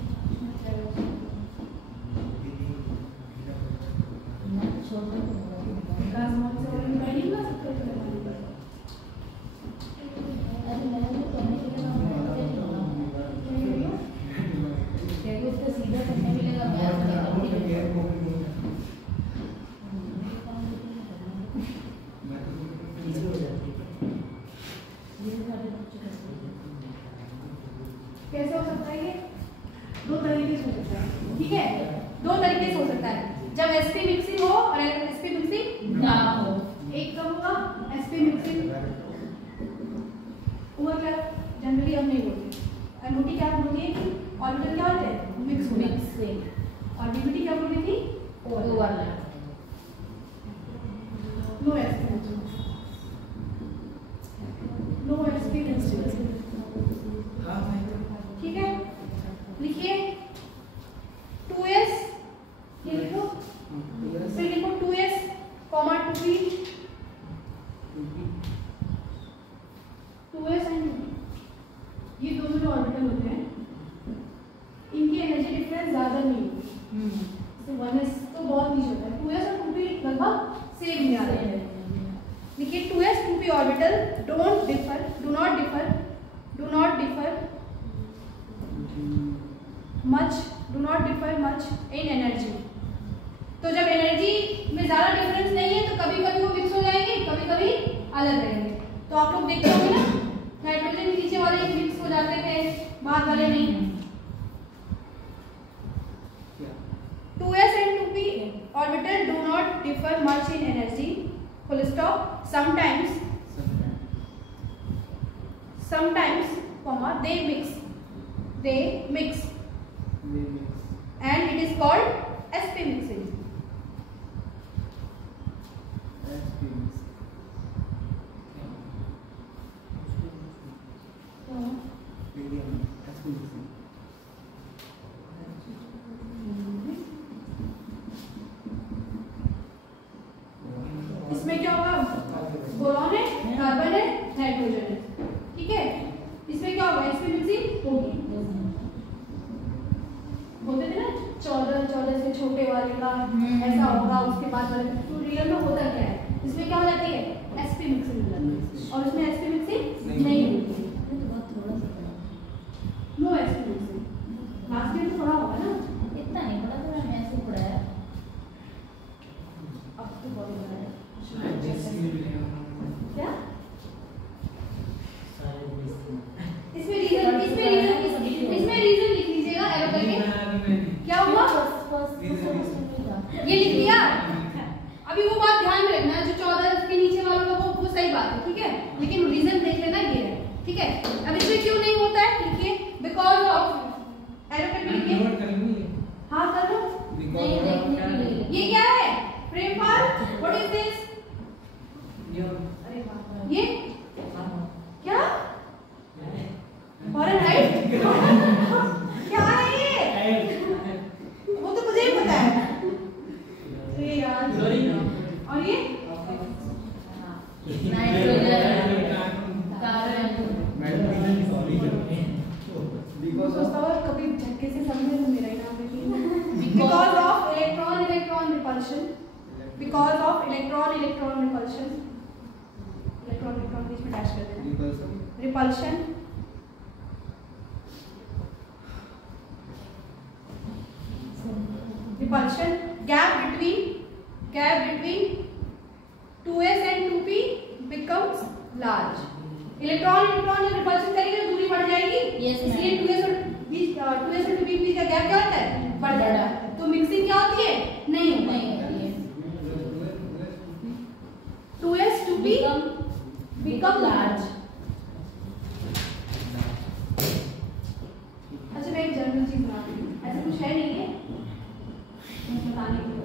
कैसे हो सकता है? ये दो तरीके से हो सकता है। ठीक है, दो तरीके से हो सकता है, जब sp मिक्सिंग हो और sp मिक्सिंग ना हो। एक कब होगा? sp मिक्सिंग हुआ क्या जनरली हम नहीं बोलते। MOD क्या बोल रही है कि ऑर्बिटल क्या होते हैं? Mix mixing. और DBT क्या बोल रही थी? ओवरलैप। No sp mixing. ठीक है, लिखिए 2s, ये लिखो, फिर लिखो 2s, 2p, 2s and 2p। ये दोनों जो ऑर्बिटल होते हैं इनकी एनर्जी डिफरेंस ज्यादा नहीं होती, तो 1s तो बहुत नीचे होता है, 2s और 2p लगभग सेम ही आ रहे हैं। लिखिए 2s 2p orbital do not differ much in energy। तो जब एनर्जी में ज्यादा डिफरेंस नहीं है तो कभी कभी वो मिक्स हो जाएंगे, कभी कभी अलग रहेंगे। तो आप लोग देखते होंगे ना, नाइट्रोजन नीचे वाले मिक्स हो जाते थे, बाद वाले नहीं। 2s and 2p orbital do not differ much in energy, full stop, sometimes comma they mix and it is called sp mixing। इसमें क्या होगा? बोरॉन है छोटे वाले का ऐसा होगा, उसके बाद वाले तो रियल में होता क्या है, इसमें क्या हो जाती है sp मिक्सिंग हो जाती है और उसमें sp मिक्सिंग नहीं होती है, नो sp मिक्सिंग। लास्ट में तो पढ़ा होगा ना, इतना नहीं पढ़ा, थोड़ा ऐसे पढ़ा है। अब तो बहुत बड़ा है क्या इसमें रीजन लिख लीजिएगा एरो करके। क्या हुआ ये लिख लिया। अभी वो बात ध्यान में रखना, जो 14 के नीचे वालों का वो सही बात है, ठीक है, लेकिन रीजन देख लेना ये है, ठीक है। अब इसमें क्यों नहीं होता है लिखिए, बिकॉज ऑफ एरो करके लिखिए। हाँ कर लो, नहीं देखने के लिए। ये क्या है फ्रेम पर, व्हाट इज दिस, ये क्या फॉरेनहाइट क्या है ये, वो तो मुझे ही पता है। अरे यार और ये नाइट्रोजन, कार्बन, सोचता हुआ कभी झटके से समझे तो मेरा ही नाम लेती। Because of electron electron repulsion, because of electron electron repulsion, electron electron बीच में डैश कर देना, repulsion repulsion, gap between 2s and 2p becomes large. Electron जब रिपल्शन करेंगे तो दूरी बढ़ जाएगी, इसलिए 2s और 2p बीच का गैप क्या होता है, बढ़ जाता है। तो मिक्सिंग क्या होती है, नहीं होती है। 2s 2p become large। अच्छा मैं एक जनरल चीज बता रही हूँ, ऐसा कुछ है नहीं है बताने के लिए।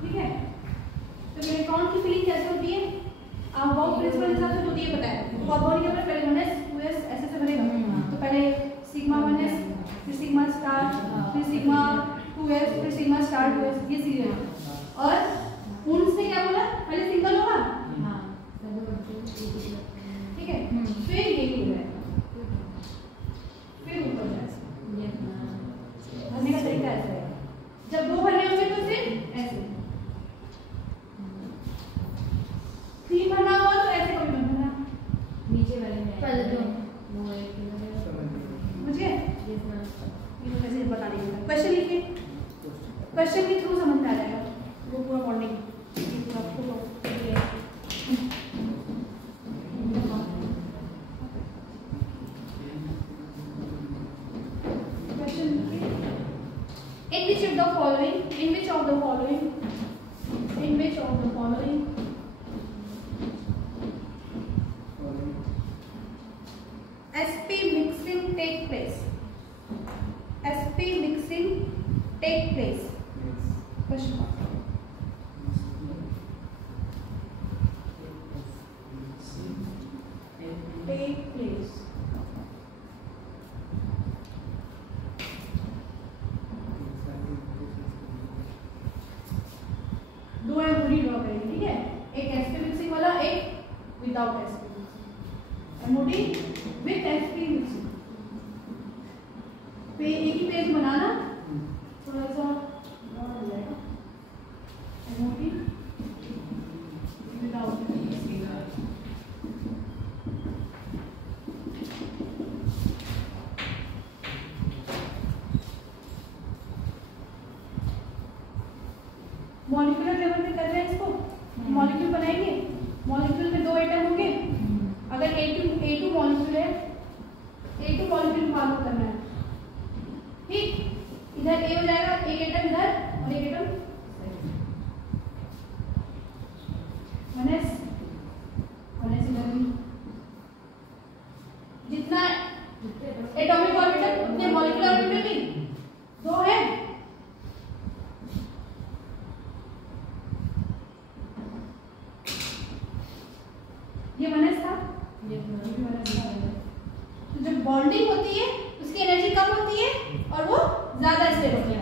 ठीक है, तो इलेक्ट्रॉन की फीलिंग कैसे होती है, आप बहुत प्रिंसिपल हिसाब से होती है पता है। तो आप बहुत क्या पहले 1s 2s ऐसे भरेगा, तो पहले सिग्मा 1s फिर सिग्मा स्टार फिर सिग्मा 2s फिर सिग्मा स्टार 2s, ये सीरियल है। और पूर्ण से क्या बोला, पहले सिंगल होगा, ठीक है, फिर ये हो जाएगा, फिर ऊपर जाएगा। भरने का तरीका ऐसा है, जब 2 भरने होंगे तो फिर ऐसे 3 भरना हुआ तो ऐसे कभी मत भरना, नीचे वाले में पहले जो वो है मुझे ये तो ऐसे बता देंगे। क्वेश्चन लिखिए, क्वेश्चन के थ्रू समझ में आ जाएगा वो पूरा morning in which of the following sp mixing take place, sp mixing take place, question mark, take place, दो एमओडी ड्रॉ करेंगे, ठीक है, एक sp मिक्सिंग वाला, एक without sp mixing, MoD with sp mixing पे एक ही पेज बनाना, थोड़ा सा और हो जाएगा, एमओडी विदाउट मॉलिक्यूलर लेवल पे कर रहे हैं इसको, मॉलिक्यूल बनाएंगे, मॉलिक्यूल में 2 एटम होंगे, अगर A2 मॉलिक्यूल है, A2 मॉलिक्यूल फॉर्म करना है, ठीक, इधर A हो जाएगा, एक एटम इधर और एक एटम 1s इधर भी, जितना एटॉमिक ऑर्बिटल उतने मॉलिक्यूलर ऑर्बिटल भी 2 है। ये 1s था, तो जब बॉन्डिंग होती है उसकी एनर्जी कम होती है और वो ज्यादा स्टेबल होती है,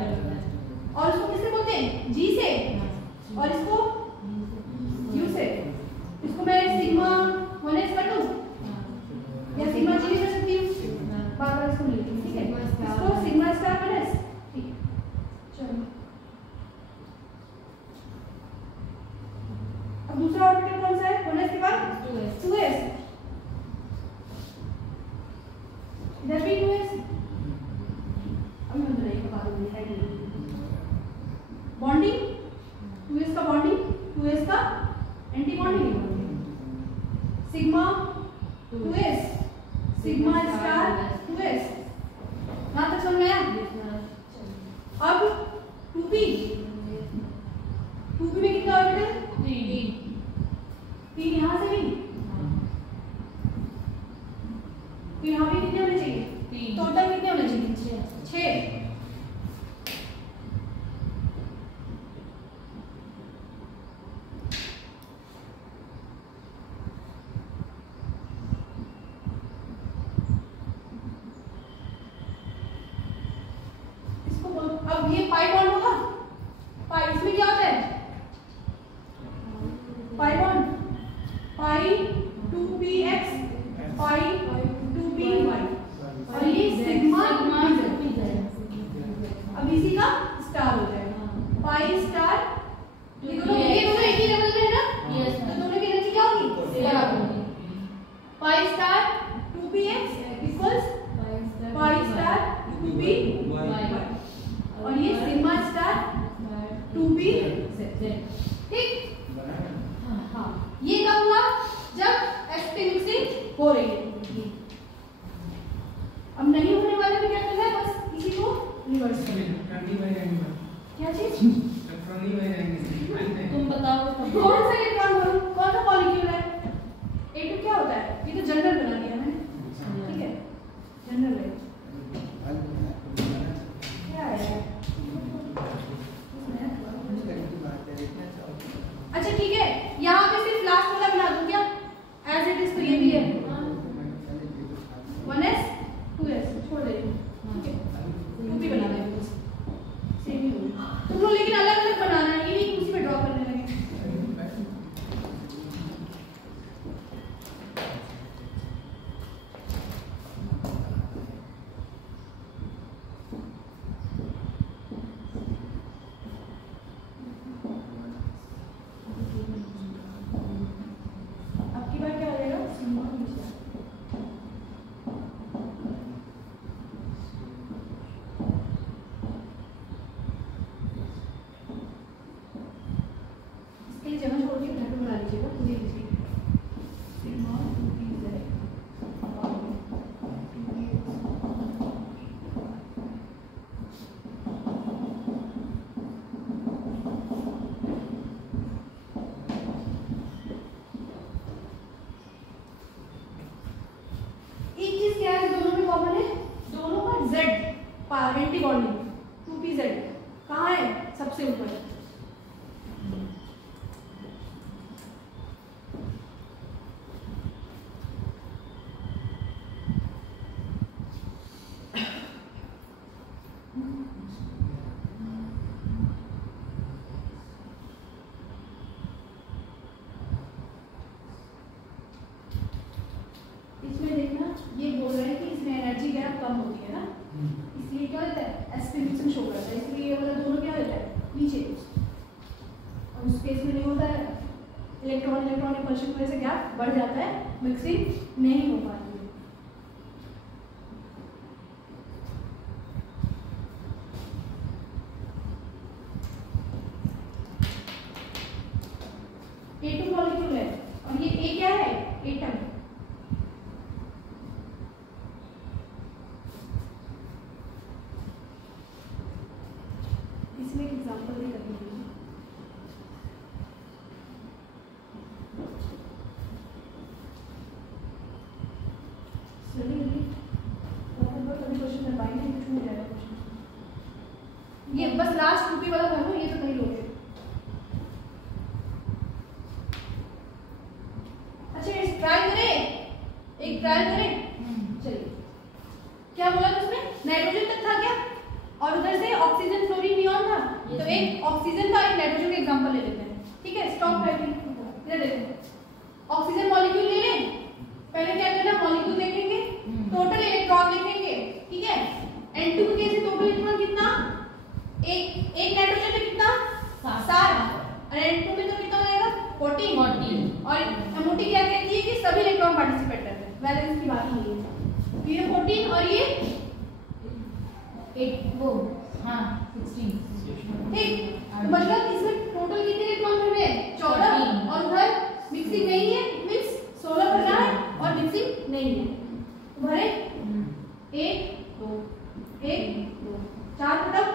और उसको किससे बोलते हैं? जी से। और इसको यू से। इसको मैं सिग्मा 1s कर दूं या सिग्मा जी भी कर सकती हूँ, बार बार इसको लेती हूँ, ठीक है? इसको सिग्मा स्टार 1s, ठीक है। चलो अब दूसरा ऑर्बिटल कौन सा है? 1s के बाद 2s, इधर भी 2s। अब मैं नहीं बता दूंगी साइड में बॉन्डिंग 2s का बॉन्डिंग 2s का anti bonding sigma 2s sigma star 2s। यहाँ तक समझ में आया? अब 2p में कितना ऑर्बिटल? 3 यहाँ से भी, तो यहाँ भी कितने होने चाहिए? टोटल कितने होने चाहिए? 6। अब ये पाई बॉन्ड होगा, पाई इसमें क्या होता है? पाई बॉन्ड पाई 2px पाई 2py और ये सिग्मा अब इसी का स्टार हो जाएगा पाई स्टार। ये दोनों एक ही लेवल में है ना? तो दोनों की एनर्जी क्या होगी? बराबर होगी। Pi star 2px equals pi star 2py और ये सिग्मा स्टार 2pz, ठीक? हाँ, ये कब हुआ? जब sp मिक्सिंग हो रही है। अब नहीं होने वाले में क्या करना है? बस इसी को रिवर्स करना। क्या चीज? तुम बताओ कौन सा इलेक्ट्रॉन बोलूं? कौन सा मॉलिक्यूल है? A2 क्या होता है? ये तो जनरल बना दिया मैंने, ठीक है? जनरल है क्या है? अच्छा ठीक है, यहाँ पे सिर्फ लास्ट वाला बना दूं क्या? एज इट इज तो ये भी है 1s 2s छोड़ देती हूँ, ठीक है? 2p बना देंगे सेम ही होगा। तुम लोग लेकिन अलग अलग बनाना है, ये नहीं उसी पे ड्रॉ करने लगे। आपकी बार क्या हो जाएगा? Sigma star. इसके लिए जगह छोड़ के घर पे बना लीजिएगा, ये लीजिए सिग्मा 2pz एक चीज क्या है दोनों में कॉमन है? दोनों का z एंटी बॉन्डिंग 2pz कहाँ है? सबसे ऊपर। इसमें देखना ये बोल रहा है कि इसमें एनर्जी गैप कम होती है ना, इसलिए क्या होता है? sp मिक्सिंग शो करता है, इसलिए ये वाला दोनों क्या होता है? नीचे और स्पेस में नहीं होता है, इलेक्ट्रॉन रिपल्शन की वजह से गैप बढ़ जाता है, मिक्सिंग नहीं हो पाती है। A2 मॉलिक्यूल है और ये A क्या है? एटम। इसमें एक एग्जांपल भी करनी है। जल्दी कभी क्वेश्चन कर पाएंगे? कुछ नहीं जाएगा क्वेश्चन। ये बस लास्ट 2p वाला कर लो, ये तो नहीं लोगे। अच्छा ट्राई करें, एक ट्रायल करें। चलिए क्या बोला उसमें? नाइट्रोजन तक था क्या? और उधर से ऑक्सीजन फ्लोरीन नियॉन था, तो एक ऑक्सीजन का एक नाइट्रोजन का एग्जांपल ले लेते हैं, ठीक है। स्टॉप राइटिंग, इधर देखो ऑक्सीजन मॉलिक्यूल ले लें, पहले क्या करना, मॉलिक्यूल देखेंगे, टोटल इलेक्ट्रॉन लिखेंगे, ठीक है। N2 के केस में टोटल इलेक्ट्रॉन कितना, एक नाइट्रोजन में कितना 7, और N2 में तो कितना हो जाएगा 14। और MOT क्या कहती है कि सभी इलेक्ट्रॉन पार्टिसिपेट करते हैं, वैलेंस की बात नहीं है। ये 14 और ये 8 वो हाँ 16, ठीक। तो मतलब इसमें टोटल कितने इलेक्ट्रॉन भर रहे हैं 14, और उधर मिक्सिंग नहीं है, मींस 16 भरना है और मिक्सिंग नहीं है, तो भरे 1 2 1 2 4 खत्म,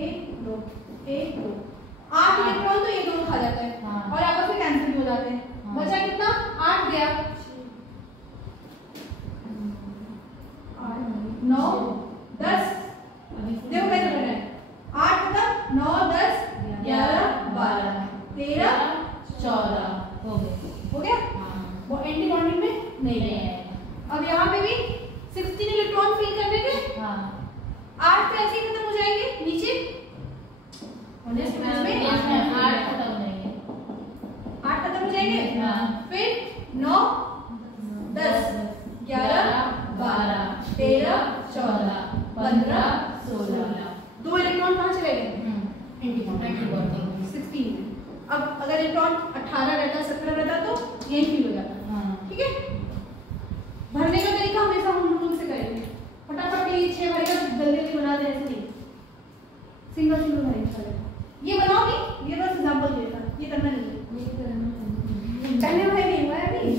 1 2 1 2 8 इलेक्ट्रॉन तो ये दोनों खा जाते हैं, हाँ। और आपस में कैंसिल हो जाते हैं, हाँ। बचा कितना 8 गया, 9 10, देखो कैसे कर रहे हैं, 8 तक 9 10 11 12 13 14 हो गए। हो गया। हाँ वो एंटी बॉन्डिंग में नहीं है। अब यहाँ पे भी 16 इलेक्ट्रॉन फिल करने थे, हाँ 8 तो ऐसे ही खत्म हो जाएंगे नीचे, और नेक्स्ट पेज में 8 खत्म हो जाएंगे। 8 खत्म हो जाएंगे, हाँ। फिर 9 10 11 12 13 14 15 16, 2 इलेक्ट्रॉन कहाँ चले गए एंटी बॉन्डिंग 16 में। अब अगर इलेक्ट्रॉन 18 रहता 17 रहता तो यही फिल हो जाता, हाँ। ठीक है। भरने का तरीका हमेशा हम रूल से करेंगे, फटाफट ये 6 भरेगा जल्दी जल्दी बना दे, ऐसे नहीं सिंगल सिंगल भरेंगे। ये बनाओगी, ये बस एग्जांपल दिया था, ये करना नहीं है, पहले भाई नहीं हुआ है अभी,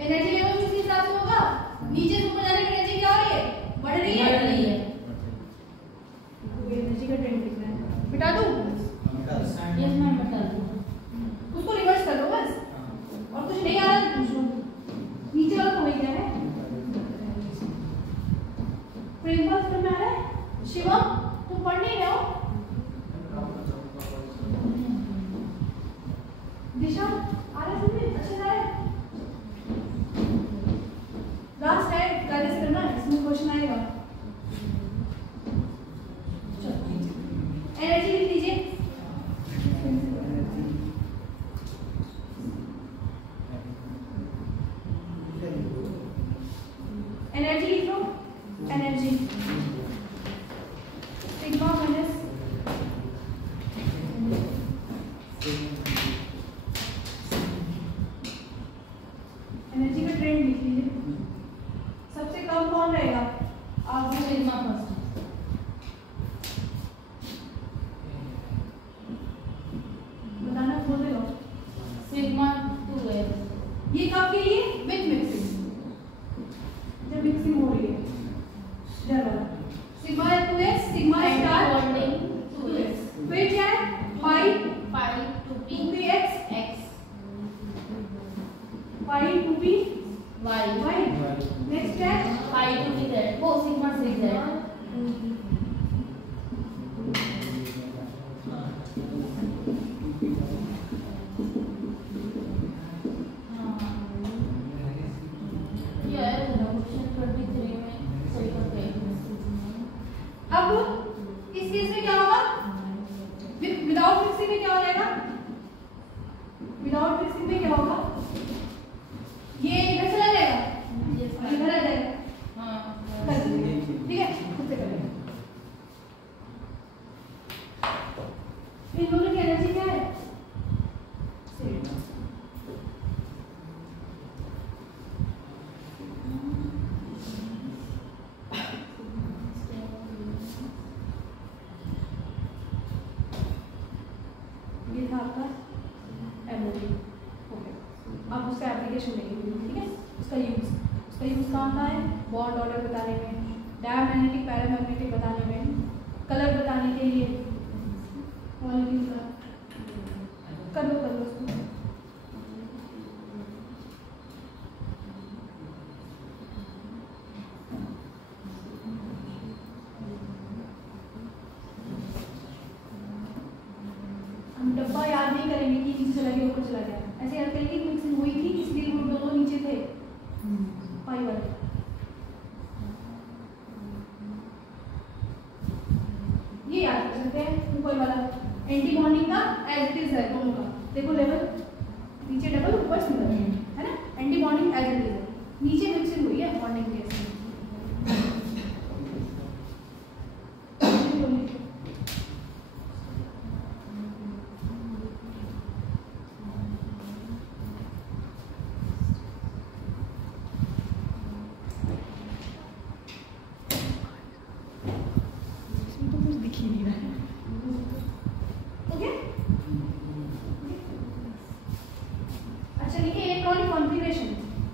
एनर्जी लेवल किस हिसाब से होगा, नीचे से ऊपर जाने की एनर्जी क्या हो रही है, बढ़ रही है, एनर्जी का ट्रेंड दिख रहा है, मिटा दूं, यस मैम बता दो। उसको रिवर्स कर दो बस, और कुछ नहीं आ रहा तो पूछ लो, नीचे वाला तो वही क्या है, प्रिंसिपल समझ में आ रहा है। शिवम तुम पढ़ नहीं रहे हो, दिशा आ रहा है, समझे अच्छे से आ रहा है, लास्ट टाइम गाइड से करना, इसमें क्वेश्चन आएगा। एनर्जी लिख लीजिए, एनर्जी लिख लो, एनर्जी सिग्मा माइनस एनर्जी का ट्रेंड लिख लीजिए, सबसे कम कौन रहेगा, आप सिग्मा फर्स्ट बताना बोल दो। सिग्मा 2s ये कब के लिए, विथ मिक्सिंग, जब मिक्सिंग हो रही है, जरा sigma 2s sigma star bonding 2s, फिर क्या है 5 2p 2px x 5 2p y y, next है 2p z वो सिग्मा 6z अब इस केस में क्या होगा, विदाउट मिक्सिंग में क्या हो जाएगा, विदाउट मिक्सिंग में क्या होगा, ये इधर चला जाएगा और इधर आ जाएगा, कर दीजिए, ठीक है, खुद से करेंगे। इन दोनों की एनर्जी क्या है, ये था आपका MOT, ओके। अब उसका एप्लीकेशन देखेंगे, ठीक है, उसका यूज कहाँ कहाँ है, बॉन्ड ऑर्डर बताने में, डायमैग्नेटिक पैरामैग्नेटिक बताने में, कलर बताने के लिए, मॉलिक्यूल का कर लो उसको। हम डब्बा याद नहीं करेंगे, नीचे चला गया, ऊपर चला गया, ऐसे याद करेंगे कि मिक्सिंग हुई थी, इसलिए ग्रुप दोनों नीचे थे, पाई वाले। ये याद कर सकते हैं ऊपर वाला एंटी बॉन्डिंग का एज इट इज है दोनों का, देखो लेवल नीचे डबल ऊपर सिंगल है ना, anti bonding as it is है, नीचे मिक्सिंग हुई है बॉन्डिंग केस में।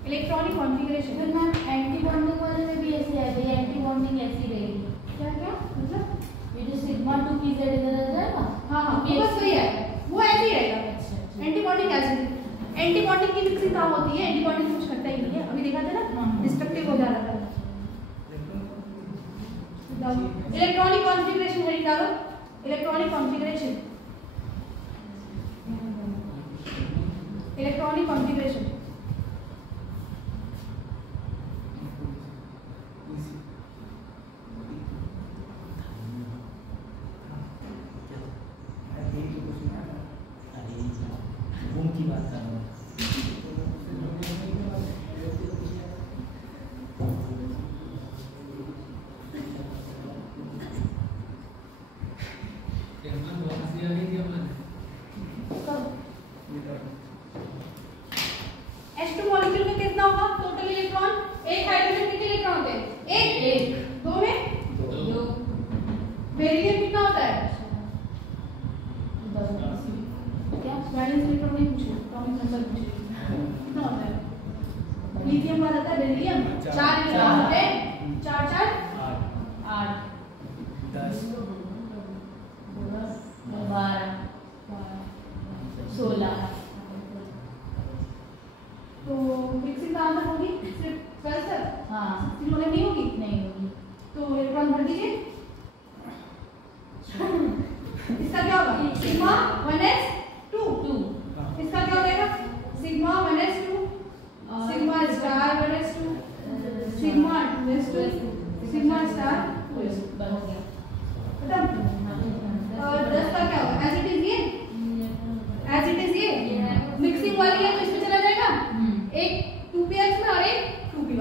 इलेक्ट्रॉनिक कॉन्फ़िगरेशन फिर मैम एंटी बॉन्डिंग वाले में भी ऐसे है, ये एंटी बॉन्डिंग ऐसी रहेगी। क्या क्या मतलब ये जो सिग्मा 2 pz इधर आ जाएगा। हाँ हाँ वो बस वही है, वो ऐसे ही रहेगा। एंटी बॉन्डिंग ऐसे, एंटी बॉन्डिंग की मिक्सिंग कहाँ होती है, एंटी बॉन्डिंग कुछ करता ही नहीं है, अभी देखा था ना, डिस्ट्रक्टिव हो जा रहा था। इलेक्ट्रॉनिक कॉन्फ़िगरेशन है, निकालो इलेक्ट्रॉनिक कॉन्फ़िगरेशन, इलेक्ट्रॉनिक कॉन्फ़िगरेशन की बात कर रहा हूँ। H2 मॉलिक्यूल में कितना होगा टोटल इलेक्ट्रॉन, एक हाइड्रोजन कितने इलेक्ट्रॉन होते हैं, एक, दो में दो, बेरिलियम कितना होता है, क्या वैलेंस इलेक्ट्रॉन नहीं पूछे, एटॉमिक नंबर पूछे, कितना होता है, लिथियम वाला था बेरिलियम 4 इलेक्ट्रॉन होते हैं, 4 4 8 10 12 16। तो मिक्सिंग कहाँ तक होगी, सिर्फ 12 तक, हाँ 16 वाले नहीं होगी, नहीं होगी। तो इलेक्ट्रॉन भर दीजिए। इसका क्या होगा, सिग्मा 1s2 2 इसका क्या हो जाएगा, sigma 1s2 sigma star 1s2 sigma 2s2 sigma star 2s2 बन गया। खत्म। और 10 का क्या होगा, एज इट इज ये, एज इट इज ये मिक्सिंग वाली है तो इसमें चला जाएगा, एक 2px में और एक 2py,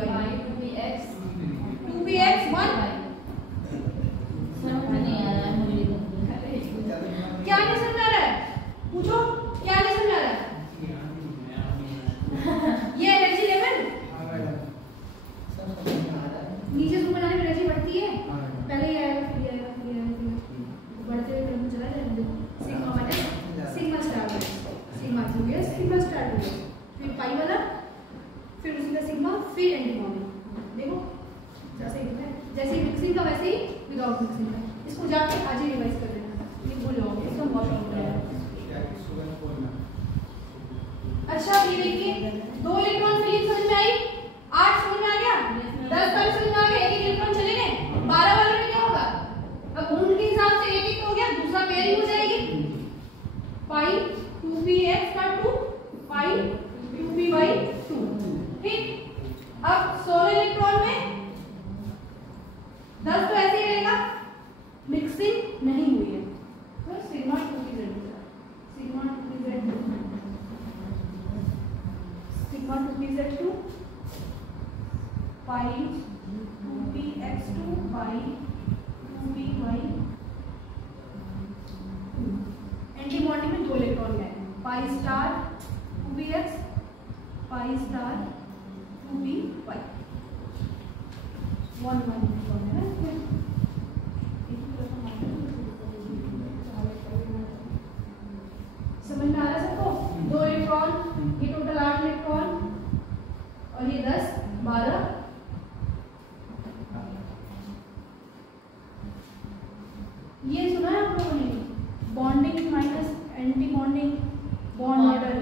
2px 1 समझ में नहीं आ रहा है मुझे। क्या नहीं समझ आ रहा है, पूछो क्या नहीं समझ आ रहा है, ये एनर्जी लेवल नीचे से ऊपर जाने में एनर्जी बढ़ती है, पहले ही आएगा फिर आएगा फिर आएगा, बढ़ते हुए क्रम में चला जाएगा। देखो sigma minus sigma star sigma 2s sigma star 2s, फिर पाई वाला, फिर उसी का सिग्मा, फिर एंटी बॉन्डिंग। देखो जैसे ही है, जैसे मिक्सिंग का वैसे ही विदाउट मिक्सिंग का, इसको जाके आज ही रिवाइज कर लेना, ये भूल जाओगे, इसका बहुत शौक है। अच्छा ये देखिए, 2 इलेक्ट्रॉन फीलिंग समझ में आई, 8 समझ में आ गया, 10 का समझ में आ गया, एक इलेक्ट्रॉन चले गए, 12 वाले में क्या होगा, अब उनके हिसाब से एक एक हो गया, दूसरा पेयरिंग हो जाएगी, पाई 2px का 2 पाई 2py 2, ठीक। अब 16 इलेक्ट्रॉन में 10 तो ऐसे ही रहेगा, मिक्सिंग नहीं हुई है, तो sigma 2pz sigma 2pz sigma 2pz2 पाई 2px2 पाई 2py, एंटी बॉन्डिंग में 2 इलेक्ट्रॉन है, pi star 2px pi star 2py, 1 electron है ना, समझ में आ रहा है सबको, 2 इलेक्ट्रॉन, ये टोटल 8 इलेक्ट्रॉन और ये 10 12, ये सुना है आप लोगों ने, bonding minus anti bonding bond order,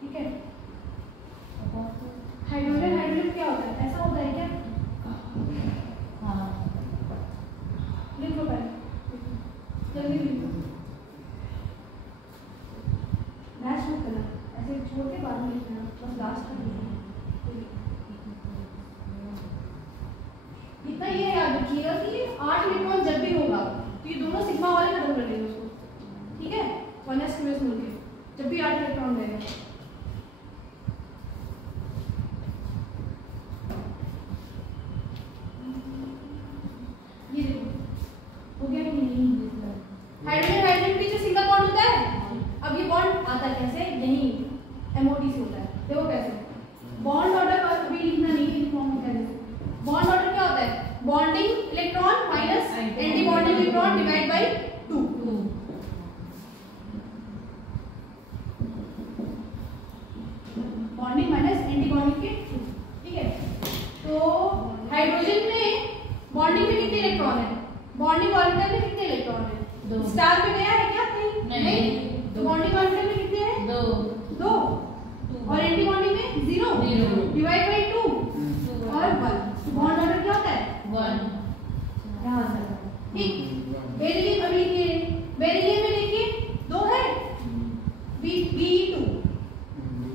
ठीक है, तो ये दोनों सिग्मा वाले खत्म कर देंगे उसको, ठीक है, 1s 2s मिलके जब भी 8 इलेक्ट्रॉन रहेगा। ये देखो हो गया कि नहीं? हाइड्रोजन हाइड्रोजन के बीच सिंगल बॉन्ड होता है। अब ये बॉन्ड आता है कैसे? यही एमओडी से होता है। देखो कैसे, बॉन्ड ऑर्डर अभी लिखना नहीं है, फॉर्म में कह देते। बॉन्ड ऑर्डर क्या होता है? Bonding electron minus anti bonding electron divide by 2। Bonding minus anti bonding के 2, ठीक है। तो हाइड्रोजन में बॉन्डिंग में कितने इलेक्ट्रॉन है? बॉन्डिंग ऑर्बिटल में कितने इलेक्ट्रॉन है? स्टार पे गया है क्या? नहीं। तो बॉन्डिंग ऑर्बिटल में कितने हैं? 2 और एंटी बॉन्डिंग में 0 डिवाइड बाय 2 और 1। बॉन्ड ऑर्डर क्या होता है? 1। यहां से ठीक। बेरिलियम अभी लिखिए, बेरिलियम में देखिए 2 है, Be2।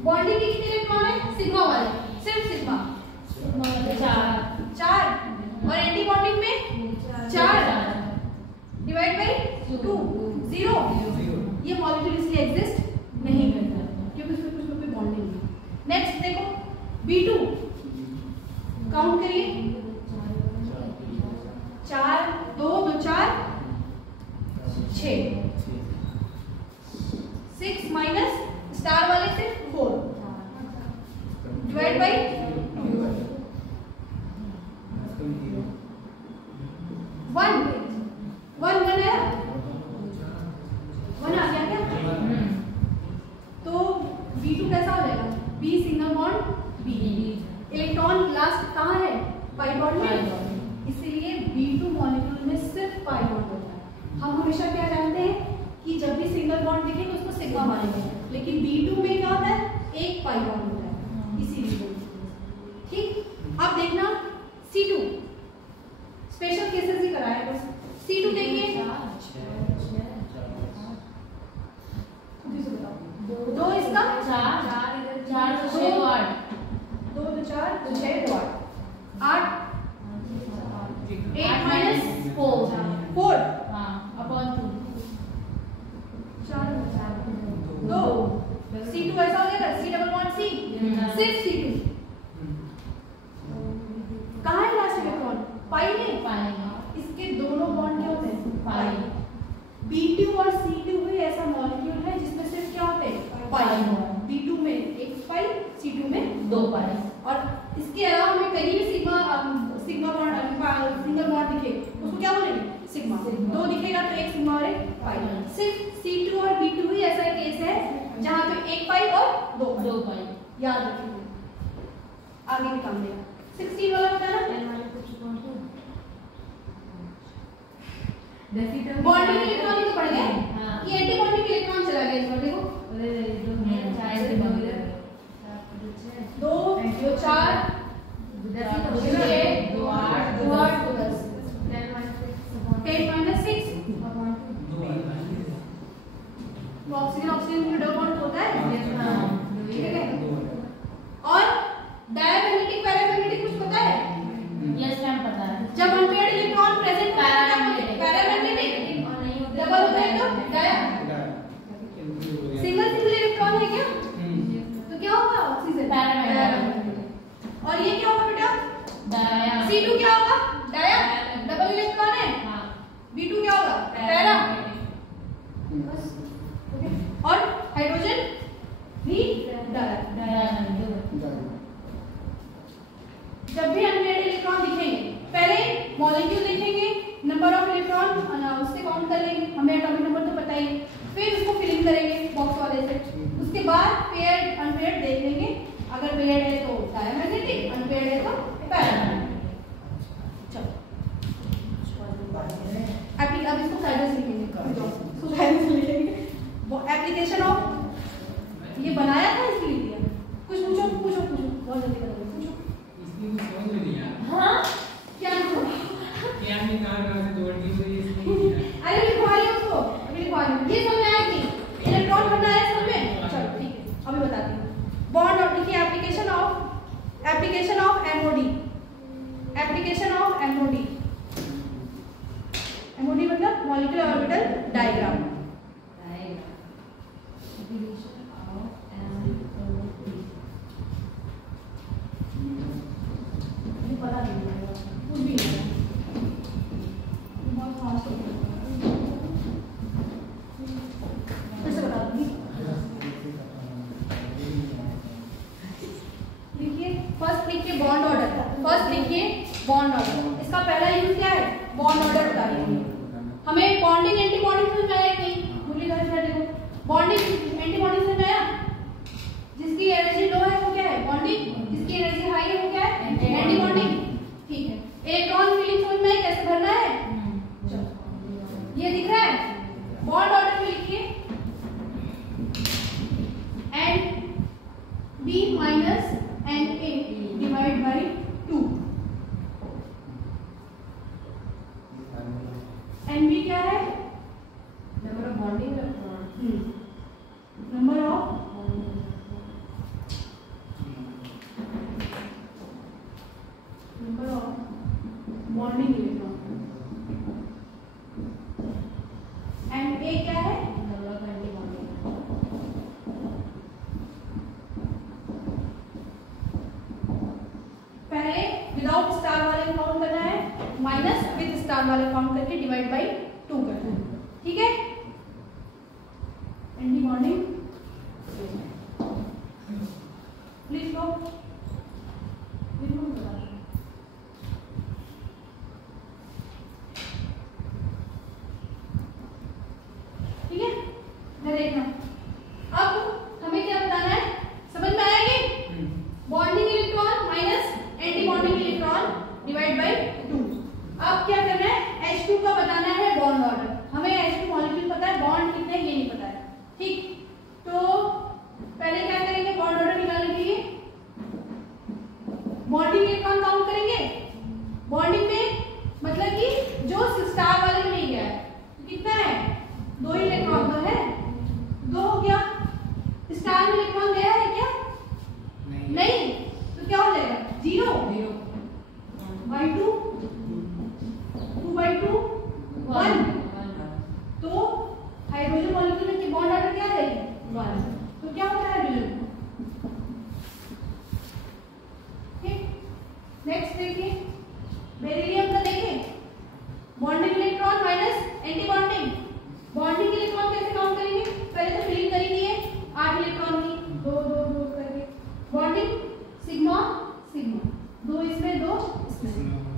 बॉन्डिंग के कितने इलेक्ट्रॉन है? सिग्मा वाले, सिर्फ सिग्मा 4 और एंटी बॉन्डिंग में 4 डिवाइड बाय 2 0। ये मॉलिक्यूल इसलिए एग्जिस्ट नहीं करता क्योंकि उसमें कुछ लोग पे बॉन्डिंग है। नेक्स्ट देखो B2, काउंट करिए, 4 2 2 4 6 6 माइनस स्टार वाले से 4 डिवाइड बाय 1 1 है, 1 आ गया क्या? तो B2 कैसा हो जाएगा? B single bond B, electron last कहाँ है? पाई बॉन्ड में, इसीलिए B2 मॉलिक्यूल में सिर्फ पाई बॉन्ड होता है। हम हमेशा क्या जानते हैं कि जब भी सिंगल बॉन्ड दिखे तो उसको सिग्मा मानेंगे, लेकिन B2 में क्या होता है? एक पाई बॉन्ड होता है, इसीलिए। ठीक, अब देखना C2 स्पेशल केसेस ही कराए बस। C2 देखिए, 2 इसका 4 इधर 4 तो 6 तो 8 2 तो 4 तो 6 तो 8 8 माइनस 4 हाँ अपॉन 2 2 C2 ऐसा हो जाएगा, C डबल बॉन्ड C, सिर्फ C2। कहाँ है लास्ट इलेक्ट्रॉन? पाई में। इसके दोनों बॉन्ड क्या होते हैं? पाई। B2 और C2 भी ऐसा मॉलिक्यूल है जिसमें सिर्फ क्या होते हैं? पाई। B2 में एक पाई, C2 में 2 पाई। और इसके अलावा हमें कहीं भी सिग्मा बॉन्ड सिंगल बॉन्ड दिखे उसको क्या बोलेंगे? सिग्मा। 2 दिखेगा तो एक सिग्मा और एक पाई। सिर्फ C2 और B2 ही ऐसा केस है जहाँ पे एक पाई और 2 पाई। याद रखिए, आगे भी काम देगा। 16 वाला बताना, बॉन्डिंग इलेक्ट्रॉन तो पड़ गए, ये एंटी बॉन्डिंग इलेक्ट्रॉन चला गया इस बार। देखो 2 2 4 6 2 8 2 8 2 10 10 माइनस 6। ऑक्सीजन ऑक्सीजन में डबल बॉन्ड होता है, ठीक है। और डायमैग्नेटिक पैरामैग्नेटिक कुछ पता है? यस मैम पता है। जब unpaired electron present paramagnetic double होता है तो डाया। सिंगल इलेक्ट्रॉन है क्या? तो क्या होगा? Oxygen paramagnetic. और ये क्या होगा बेटा? डाया। C2 क्या होगा? डाया, डबल इलेक्ट्रॉन है। B2 क्या होगा? पैरा। बस ओके। और हाइड्रोजन भी डाया। जब भी अनपेयर्ड इलेक्ट्रॉन दिखेंगे पहले मॉलिक्यूल देखेंगे, नंबर ऑफ इलेक्ट्रॉन उससे काउंट कर लेंगे, हमें एटॉमिक नंबर तो पता ही है, फिर उसको फिलिंग करेंगे बॉक्स वाले से। उसके बाद पेयर्ड अनपेयर्ड देख लेंगे, अगर पेयर्ड है तो डायमैग्नेटिक, अनपेयर्ड है तो पैरामैग्नेटिक। चलो अब इसको कायदे से लिखेंगे, इसको कायदे से लिखेंगे। वो एप्लीकेशन ऑफ ये बनाया था इसलिए दिया। कुछ पूछो पूछो पूछो, बहुत जल्दी करोगे, पूछो। इसलिए कुछ समझ में नहीं आया। हाँ क्या लिखो? क्या हमने कहाँ से जोड़ दी तो इसलिए अरे लिखवाइए उसको, अभी लिखवाइए। ये समझ आया कि इलेक्ट्रॉन बनना है समझ में? चलो ठीक है, अभी बताती हूँ। बॉन्ड और लिखिए application of MoD. Application of MoD, MoD मतलब मॉलिक्यूलर ऑर्बिटल डायग्राम। फर्स्ट लिखिए बॉन्ड ऑर्डर। फर्स्ट लिखिए बॉन्ड ऑर्डर। इसका पहला यूज क्या है? बॉन्ड ऑर्डर बताइए। हमें बॉन्डिंग एंटी बॉन्डिंग समझ में आया कि नहीं? मुरलीधर देखो, बॉन्डिंग एंटी बॉन्डिंग समझ में आया? जिसकी एनर्जी लो है वो क्या है? बॉन्डिंग। जिसकी एनर्जी हाई है वो क्या है? Anti bonding. ठीक है, इलेक्ट्रॉन फीलिंग समझ में आई कैसे भरना है? ये दिख रहा है? बॉन्ड ऑर्डर में लिखिए N B minus N A divide by 2। N B क्या है? Number of bonding electron. Number of bonding electron. N A क्या है? Number of anti bonding. पहले विदाउट स्टार वाले काउंट करना है, माइनस विद स्टार वाले काउंट करके डिवाइड बाई 2 करना है। ठीक है, एंटी बॉन्डिंग प्लीज लो। ठीक है, मैं देखना। अब हमें क्या बताना है? समझ में आया ये? Bonding electron minus anti bonding electron divide by 2। अब क्या करना है? H2 का बताना है बॉन्ड ऑर्डर। हमें H2 मॉलिक्यूल पता है, बॉन्ड कितने ये नहीं पता है। ठीक, तो पहले क्या करेंगे? बॉन्ड ऑर्डर निकालने के लिए बॉन्डिंग इलेक्ट्रॉन काउंट करेंगे। बॉन्डिंग में मतलब कि जो स्टार वाले में नहीं गया है कितना है? 2 इलेक्ट्रॉन तो है, 2 हो गया। स्टार में इलेक्ट्रॉन गया है क्या? नहीं, तो क्या हो जाएगा? 0 बाई 2, 2 बाई 2 1। तो हाइड्रोजन मॉलिक्यूल में बॉन्ड ऑर्डर क्या आ जाएगी? 1। तो क्या होता है हाइड्रोजन? ठीक, नेक्स्ट देखिए बेरिलियम का। देखिए bonding electron minus anti bonding. Bonding electron कैसे काउंट करेंगे? पहले तो फिलिंग करी दी है 8 इलेक्ट्रॉन की, 2 2 2 करके। बॉन्डिंग सिग्मा सिग्मा, 2 इसमें 2 इसमें,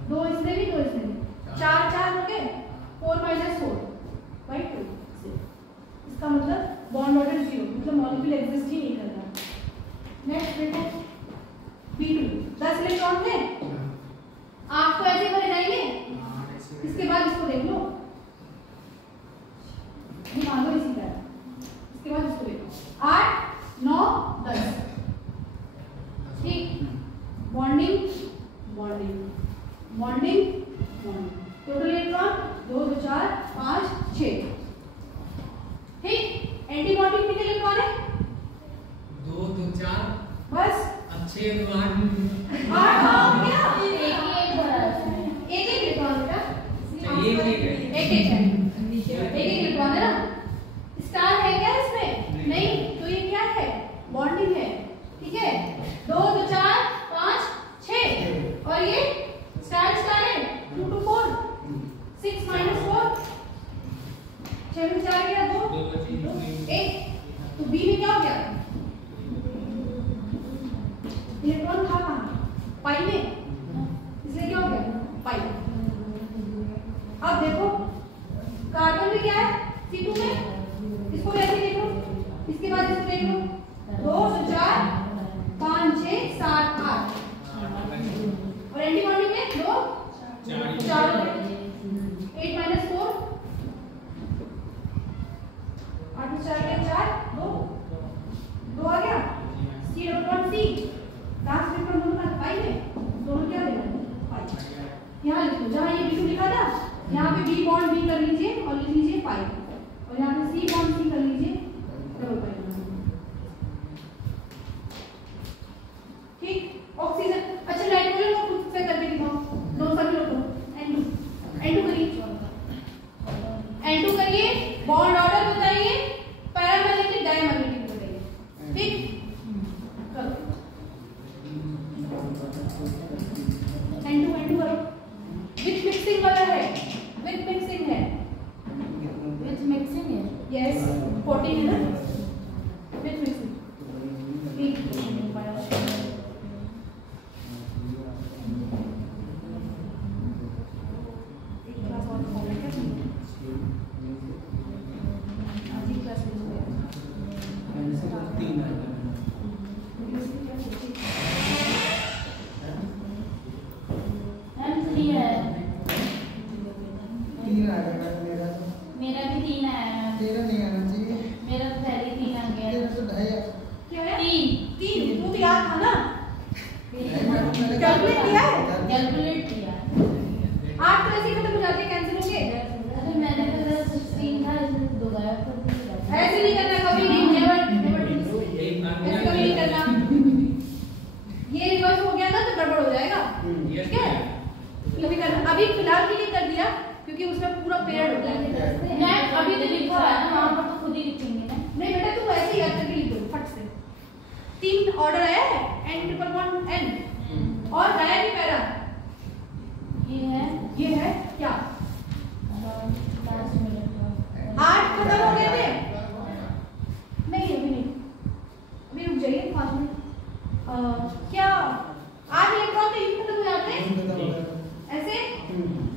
2 इसमें भी 2 इसमें भी, 4 4 हो गए, 4 माइनस 4 बाई 2। इसका मतलब बॉन्ड ऑर्डर 0, मतलब मॉलिक्यूल एग्जिस्ट ही नहीं कर रहा। नेक्स्ट देखो B2, 10 इलेक्ट्रॉन थे। आपको ऐसे भरे जाएंगे। इसके बाद इसको देख लो, मान लो इसी तरह। इसके बाद इसको देखो 8 9 10। ठीक, bonding bonding bonding bonding. Total electron 2 2 4 5 6। ठीक, एंटी बॉन्डिंग कितने इलेक्ट्रॉन है? 2 2 4 बस 6 2 8 8 क्या? एक भरा है उसमें। एक इलेक्ट्रॉन बेटा, एक है, एक इलेक्ट्रॉन है ना। स्टार है क्या इसमें? नहीं, तो ये क्या है? बॉन्डिंग है। ठीक है, 2 2 4 5 6 और ये स्टार स्टार है 2 2 4 6 माइनस 4 6 में 4 गया 2 1। तो बी में क्या हो गया? इलेक्ट्रॉन था कहाँ? पाई में, इसलिए क्या हो गया? पाई। अब देखो कार्बन में क्या है? C2 में, इसको वैसे देखो, इसके बाद इसको देख लो, 2 2 4 5 6 7 8 और एंटीबॉडी में 2 4 8 माइनस 4 8 में 4 गया 4 2 आ गया। C electron C last electron दोनों का पाई में, दोनों क्या देगा? पाई। यहाँ लिख लो, जहाँ ये B2 लिखा था यहाँ पे B बॉन्ड B कर लीजिए और लिख लीजिए पाई, और यहाँ पे C बॉन्ड C कर लीजिए डबल पाई। ठीक, ऑक्सीजन। अच्छा नाइट्रोजन को खुद से करके दिखाओ, नो सभी लोग N2 करिए। तेरा नहीं आना चाहिए। मेरा तो पहले 3 आ गया। तेरा तो 2.5 क्या है? 3 3 वो तो याद था ना। कैलकुलेट किया है? कैलकुलेट किया। 8 तो ऐसे ही खत्म हो जाते हैं, कैंसिल होंगे। अरे मैंने तो 16 था, इसमें 2 गायब कर दिया। ऐसे नहीं करना कभी नहीं, नेवर नेवर एक बार ऐसे कभी नहीं करना। ये रिवर्स हो गया ना तो गड़बड़ हो जाएगा। ठीक है, कभी करना। अभी फिलहाल के लिए कर दिया क्योंकि उसमें पूरा पीरियड होता है। मैं अभी तो लिखा है ना, वहाँ पर तो खुद ही लिखेंगे ना। नहीं बेटा तू ऐसे ही याद करके लिख दो फट से। 3 ऑर्डर आया है N111N और नया भी पैरा ये है क्या? लास्ट मिनट 8 खत्म हो गए थे। नहीं अभी नहीं, अभी रुक जाइए 5 मिनट। क्या 8 इलेक्ट्रॉन तो यूं खत्म हो जाते हैं ऐसे।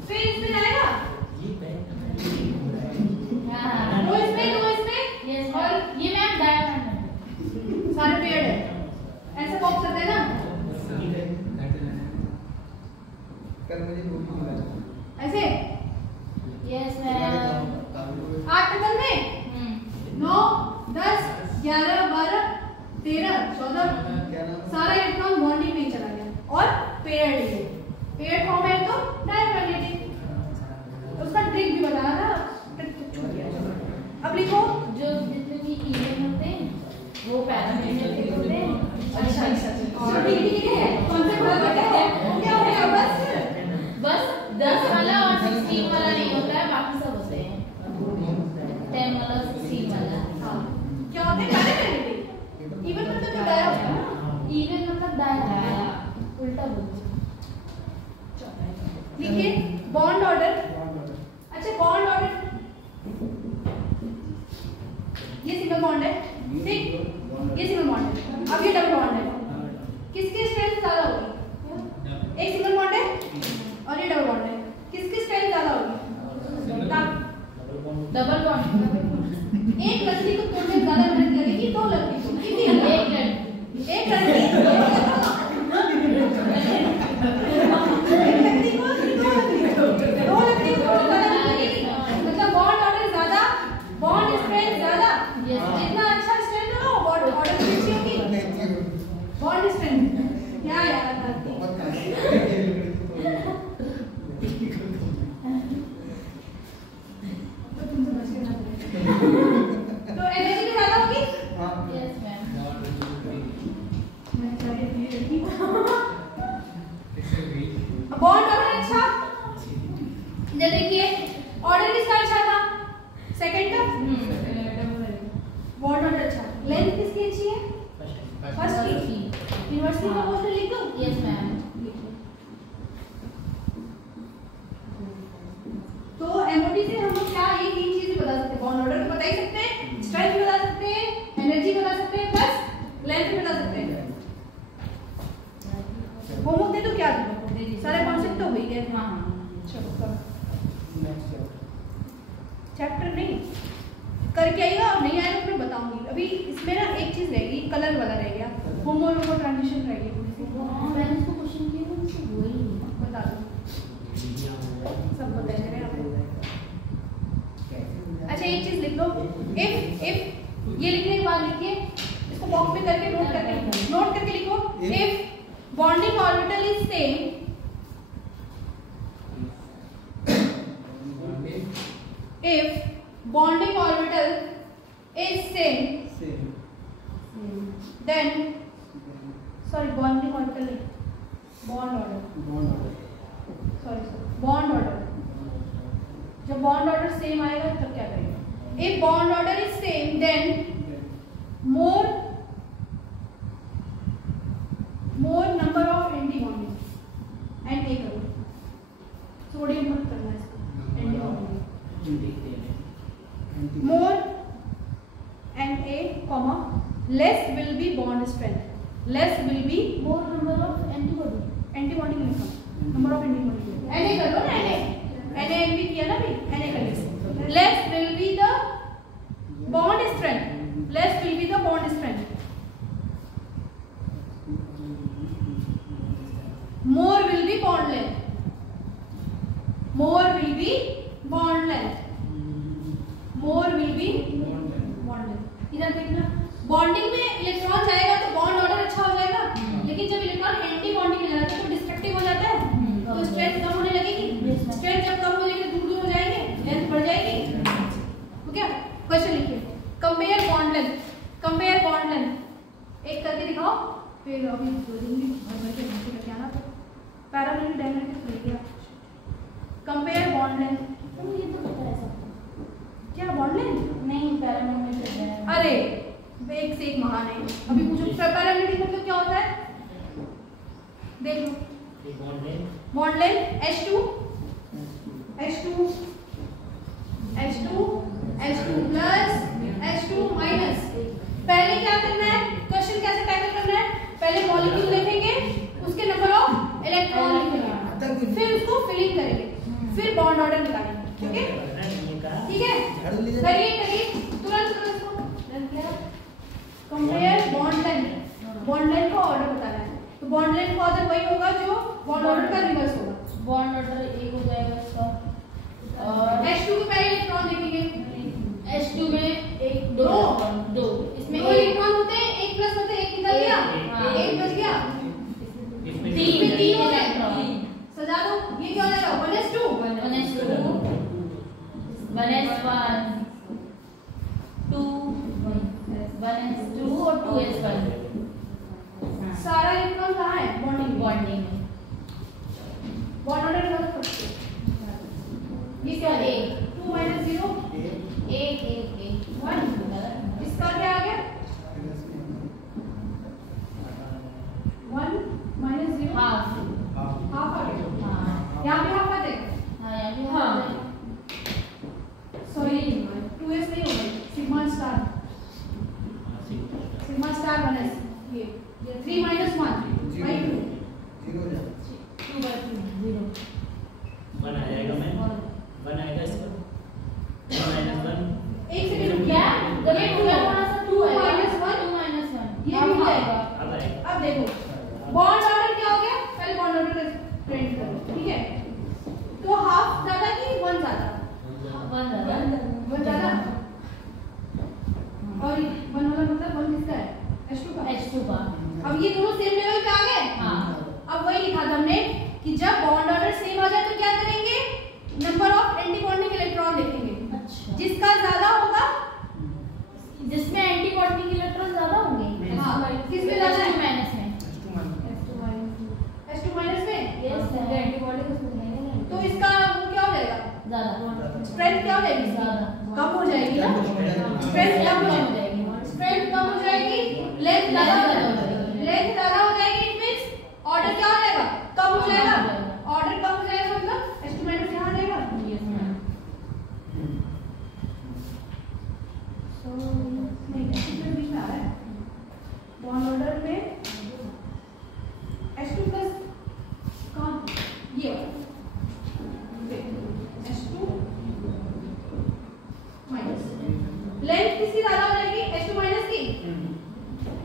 फिर इसमें जाएगा दो इसमें और ये मैम डायमंड सारे पेड़ है ऐसे बॉक्स करते हैं ना। कर मुझे भूख नहीं लगा। ऐसे यस मैम 8 खत्म में 9 10 11 12 13 14 क्या नाम? सारा इलेक्ट्रॉन बॉन्डिंग में ही चला गया और पेयर्ड है। पेयर्ड फॉर्म है तो डायमैग्नेटिक। उसका ट्रिक भी बताया था, ट्रिक छूट गया। अब लिखो जो जितने भी इवन होते हैं वो पैरामीटर होते हैं। अच्छा और ठीक है कॉन्सेप्ट बड़ा बड़ा है। क्या हो गया बस 10 वाला और 16 वाला नहीं होता है, बाकी सब होते हैं 10 वाला 16 वाला। हाँ क्या होते हैं पैरामीटर। इवन मतलब तो डाया होता है ना। इवन मतलब दाया उल्टा बोलो। लिखिए बॉन्ड ऑर्डर। अच्छा बॉन्ड ऑर्डर ये सिंगल बॉन्ड है ठीक, ये सिंगल बॉन्ड है। अब ये डबल बॉन्ड है। किसकी स्ट्रेंथ ज्यादा होगी? एक सिंगल बॉन्ड है और ये डबल बॉन्ड है, किसकी स्ट्रेंथ ज्यादा होगी? डबल बॉन्ड एक लकड़ी को तोड़ने में ज्यादा मेहनत लगेगी, 2 लकड़ी को कितनी? एक लड़की एक लकड़ी को कि 2 लकड़ी को ज्यादा लगेगी। मतलब बॉन्ड ऑर्डर ज्यादा, बॉन्ड स्ट्रेंथ ज्यादा। जितना अच्छा स्ट्रेंथ हो बॉन्ड ऑर्डर की अच्छी होगी। बॉन्ड स्ट्रेंथ क्या यार आती है? बहुत काफी तो एनर्जी भी ज्यादा होगी। हाँ यस मैम बॉन्ड ऑर्डर अच्छा, ये देखिए ऑर्डर किसका अच्छा था? सेकंड का। बॉन्ड ऑर्डर अच्छा, लेंथ किसकी अच्छी है? फर्स्ट की। यूनिवर्सिटी प्रोपोर्शनल लिख दूं? यस मैम तो एमओडी से हम लोग क्या ये 3 चीजें बता सकते हैं। बॉन्ड ऑर्डर तो बता ही सकते हैं, स्ट्रेंथ बता सकते हैं, एनर्जी बता सकते हैं, प्लस लेंथ बता सकते हैं। होमवर्क दे तो क्या दूं? सारे कॉन्सेप्ट तो हो ही गए। हाँ चलो करो। चैप्टर नहीं करके आएगा और नहीं आएगा तो मैं बताऊंगी। अभी इसमें ना एक चीज रहेगी, कलर वाला रह गया, होमो ट्रांजिशन रहेगी थोड़ी सी। मैंने उसको क्वेश्चन किया था, मुझसे हुआ ही नहीं। बता दो सब बताए मेरे आपको। अच्छा एक चीज लिख लो, इफ ये लिखने के बाद लिखिए इसको बॉक्स में करके नोट करके लिखो। If bonding orbital is same, if bonding orbital is same then bonding orbital नहीं, bond order bond order। जब bond order same आएगा तब क्या करेंगे? if bond order is same then more number of antibodies and एक करो sodium मत करना इसको antibody more Na comma less will be bond strength, less will be more number of antibody antibody लिखो, number of antibody Na कर लो ना, Na भी किया ना भी, Na कर लो। less will be the bond strength, less will be the bond strength, more will be bond length, more will be bond length, more will be order देखना, bonding में electron जाएगा तो बॉन्ड ऑर्डर अच्छा हो जाएगा, लेकिन जब इलेक्ट्रॉन एंटी बॉन्डिंग में जाता है तो डिस्ट्रक्टिव हो जाता है, तो स्ट्रेंथ कम होने लगेगी, स्ट्रेंथ जब कम हो जाएगी दूर दूर हो जाएंगे, लेंथ बढ़ जाएगी। ओके, क्वेश्चन लिखिए, compare bond length, compare bond length एक करके दिखाओ, फिर अभी दो दिन में भर भर के घंटे करके आना, तो पैरामेट्रिक डायमेट्रिक ले गया। कंपेयर बॉन्ड लेंथ, ये तो पता है सबको। क्या बॉन्ड लेंथ? नहीं, पैरामीटर है। अरे एक से एक महान है, अभी पूछो पैरामेट्रिक मतलब क्या होता है, देख लो। Bond length H2 plus H2 minus. पहले क्या करना है, क्वेश्चन कैसे टैकल करना है, पहले मॉलिक्यूल लिखेंगे, उसके नंबर ऑफ इलेक्ट्रॉन लिखेंगे, फिर उसको फिलिंग करेंगे, फिर बॉन्ड ऑर्डर निकालेंगे। ओके, ठीक है, करिए तुरंत compare bond length, bond length का ऑर्डर बताना है, तो बॉन्ड लेंथ का ऑर्डर वही होगा जो बॉन्ड ऑर्डर का रिवर्स होगा। बॉन्ड ऑर्डर एक हो जाएगा इसका, और H2 को पहले इलेक्ट्रॉन देखेंगे, H2 में एक दो इसमें दो इलेक्ट्रॉन होते हैं, एक प्लस होते हैं, एक निकल गया, एक बच गया, इसमें तीन हो गए, सजा दो, ये क्या हो जाएगा 1s2 1s2 और 2s1। सारा इलेक्ट्रॉन कहाँ है, बॉन्डिंग बॉन्डिंग में बॉन्ड ऑर्डर निकाल सकते हैं, ये क्या है 2 - 0 एक 1, इसका क्या आ गया 1 - 0 हाफ। हाफ आ गया, हाँ यहाँ पे हाफ आ जाएगा, हाँ, यहाँ भी हाँ। हाफ है। सॉरी 2s नहीं होगा, सिग्मा स्टार 1s, ये 3 - 1 by 2 2/2 1 आ जाएगा, मैं 1 आएगा इसका, एक सेकंड क्या जब ये पूरा थोड़ा सा 2 है 2 - 1 ये भी हो जाएगा। अब आएगा। अब देखो बॉन्ड ऑर्डर क्या हो गया, पहले बॉन्ड ऑर्डर प्रिंट करो, ठीक है, तो हाफ ज्यादा कि 1 ज्यादा, 1 ज्यादा, और 1 वाला मतलब 1 किसका है, H2 का। अब ये दोनों सेम लेवल पे आ गए, हाँ। अब वही लिखा था हमने कि जब बॉन्ड ऑर्डर सेम आ जाए तो क्या करेंगे, number of anti bonding electron देखेंगे, अच्छा, जिसका ज्यादा होगा, जिसमें एंटी बॉन्डिंग इलेक्ट्रॉन ज्यादा होंगे। हाँ, किसमें ज्यादा है, माइनस में। H2 माइनस में, यस, एंटी बॉन्डिंग उसमें नहीं। तो इसका वो क्या हो जाएगा, ज्यादा स्ट्रेंथ क्या हो जाएगी, ज्यादा कम हो जाएगी ना, स्ट्रेंथ कम हो जाएगी, स्ट्रेंथ कम हो जाएगी, लेंथ ज्यादा हो जाएगी, लेंथ ज्यादा हो जाएगी, इट मींस ऑर्डर क्या हो जाएगा, कम हो जाएगा, ऑर्डर कम हो जाएगा मतलब H2 माइनस यहाँ आ जाएगा। सो नहीं H2 बीच में आ रहा है, बॉन्ड ऑर्डर में H2 प्लस कौन, ये H2 माइनस, लेंथ किसकी ज्यादा हो जाएगी, H2 माइनस की,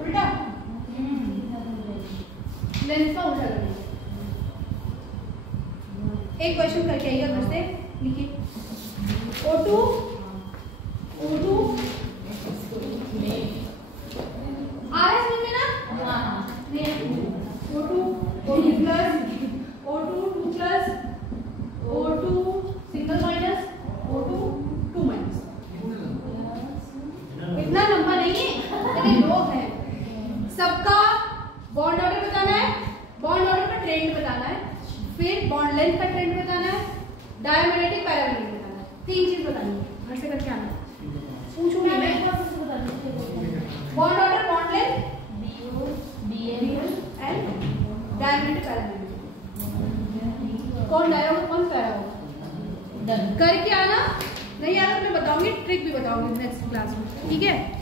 उल्टा लेंथ का उल्टा करेंगे। एक क्वेश्चन करके आइएगा घर से, लिखिए O2 आ रहा है समझ में ना, हाँ, O2 plus O2 plus O2 single minus O2 2 minus, इतना लंबा नहीं है, इतने लोग हैं, सबका बॉन्ड ऑर्डर बताना है, बॉन्ड ऑर्डर का ट्रेंड बताना है, फिर बॉन्ड लेंथ का ट्रेंड बताना है, डायमैग्नेटिक पैरामीटर बताना है, 3 चीज बतानी है, घर से करके आना, पूछूंगी मैं, bond order, bond length, and diamagnetic parameter, कौन डाया होगा कौन पैरा होगा, करके आना, नहीं आना तो मैं बताऊंगी, ट्रिक भी बताऊंगी नेक्स्ट क्लास में, ठीक है।